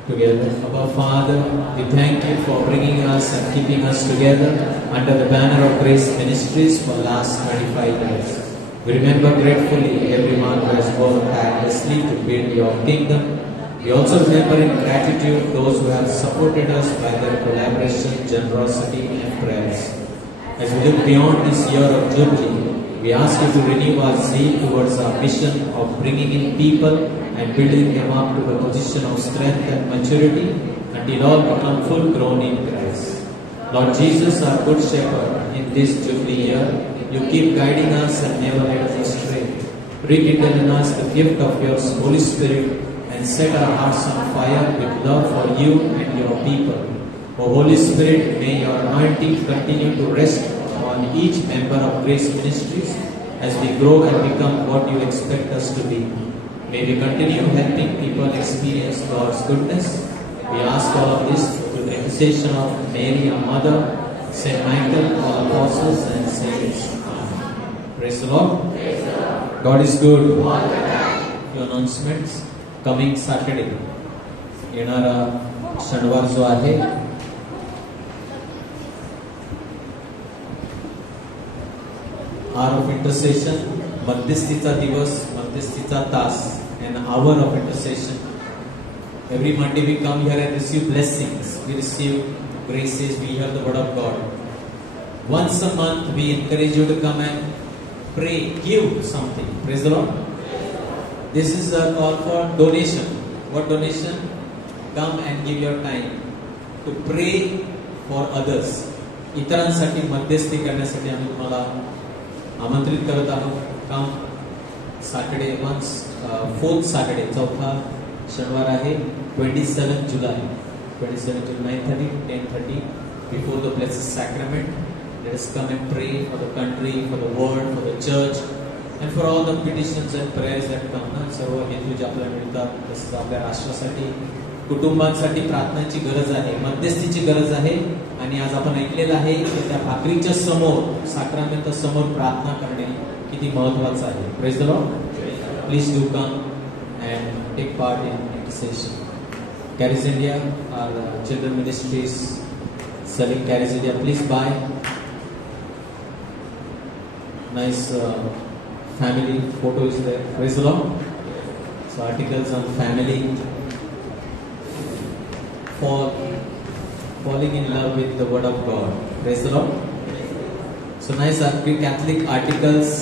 together. Our Father, we thank you for bringing us and keeping us together under the banner of Grace Ministries for the last 25 years. We remember gratefully everyone who has worked tirelessly to build your kingdom. We also remember in gratitude those who have supported us by their collaboration, generosity and prayers. As we look beyond this year of Jubilee, we ask you to renew our zeal towards our mission of bringing in people and building them up to the position of strength and maturity until all become full grown in Christ. Lord Jesus, our good shepherd, in this Jubilee year, you keep guiding us and never let us astray. Rekindle in us the gift of your Holy Spirit and set our hearts on fire with love for you and your people. O Holy Spirit, may your anointing continue to rest on each member of Grace Ministries as we grow and become what you expect us to be. May we continue helping people experience God's goodness. We ask all of this through the intercession of Mary, our Mother, Saint Michael, all apostles and saints. Amen. Praise the Lord. God is good. Few announcements. Coming Saturday, येणारा शनिवार जो आहे hour of intercession, मध्यस्थीचा दिवस, मध्यस्थीचा तास, an hour of intercession. Every Monday we come here and receive blessings. We receive graces. We hear the word of God. Once a month we encourage you to come and pray, give something. Praise the Lord. This is a call for donation. What donation? Come and give your time to pray for others. इतरांसाठी मध्यस्थी करण्यासाठी आम्ही तुम्हाला आमंत्रित करत आहोत. कम सॅटर्डे वन्स, फोर्थ सॅटर्डे, चौथा शनिवार आहे, 27 जुलै 9:30 10:30 before the blessed sacrament. Let us come and pray for the country, for the world, for the church, and for all the petitions and prayers that come. सर्व हेतू जे आपल्याला मिळतात, तसंच आपल्या राष्ट्रासाठी, कुटुंबांसाठी प्रार्थनेची गरज आहे, मध्यस्थीची गरज आहे. आणि आज आपण ऐकलेलं आहे की त्या भाकरीच्या समोर, साक्रामेंट समोर प्रार्थना करणे किती महत्त्वाचं आहे. Praise the Lord. Please do come and take part in intercession. Caris India, our children ministries selling Caris India. Please buy nice family photos there. Praise the Lord. So articles on family, falling in love with the word of God. Praise the Lord. So nice Catholic articles.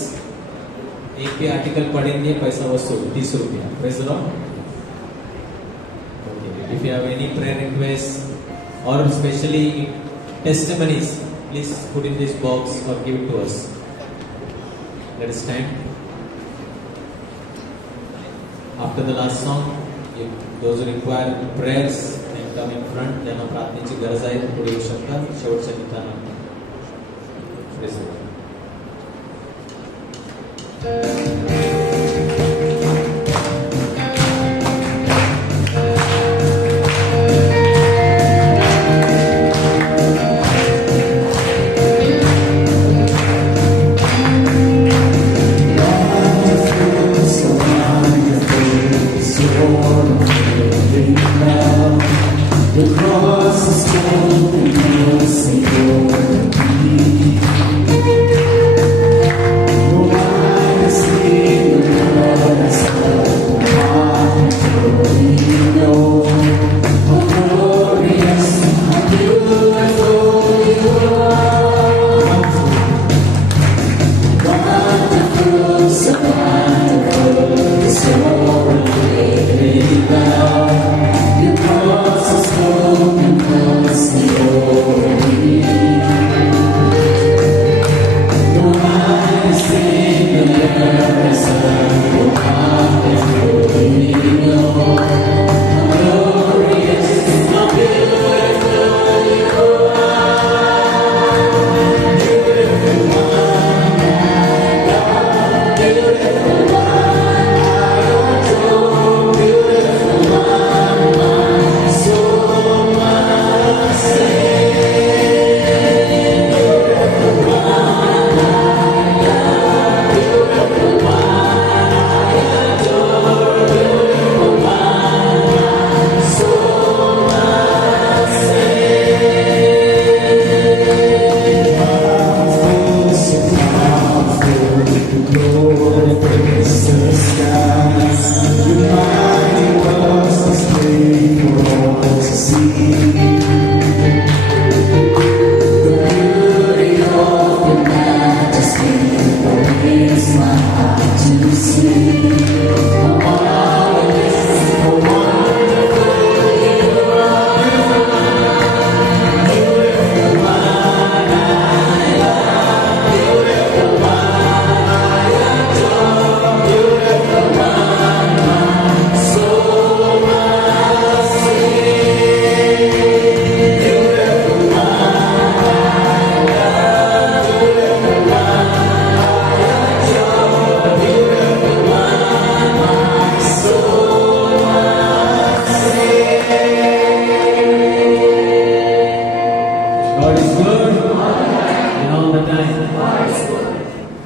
एक भी आर्टिकल पढ़ेंगे, पैसा वसूल 30 रुपया. Praise the Lord. Okay. If you have any prayer requests or especially testimonies, please put in this box or give it to us. Let us stand. After the last song, those who require prayers can come in front. ज्यांना प्रार्थनेची गरज आहे पुढे येऊ शकतात. शेवटच्या गीतानंतर. Praise the Lord. The cross is still in mercy, Lord, me. No, I see.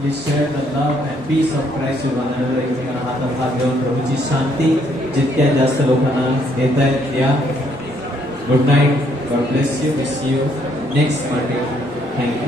Please share the love and peace of Christ with one another. एकमेकांना हातात हात घेऊन प्रभूची शांती जितक्या जास्त लोकांना देता येईल द्या. Good night. God bless you. We see you next Monday. Thank you.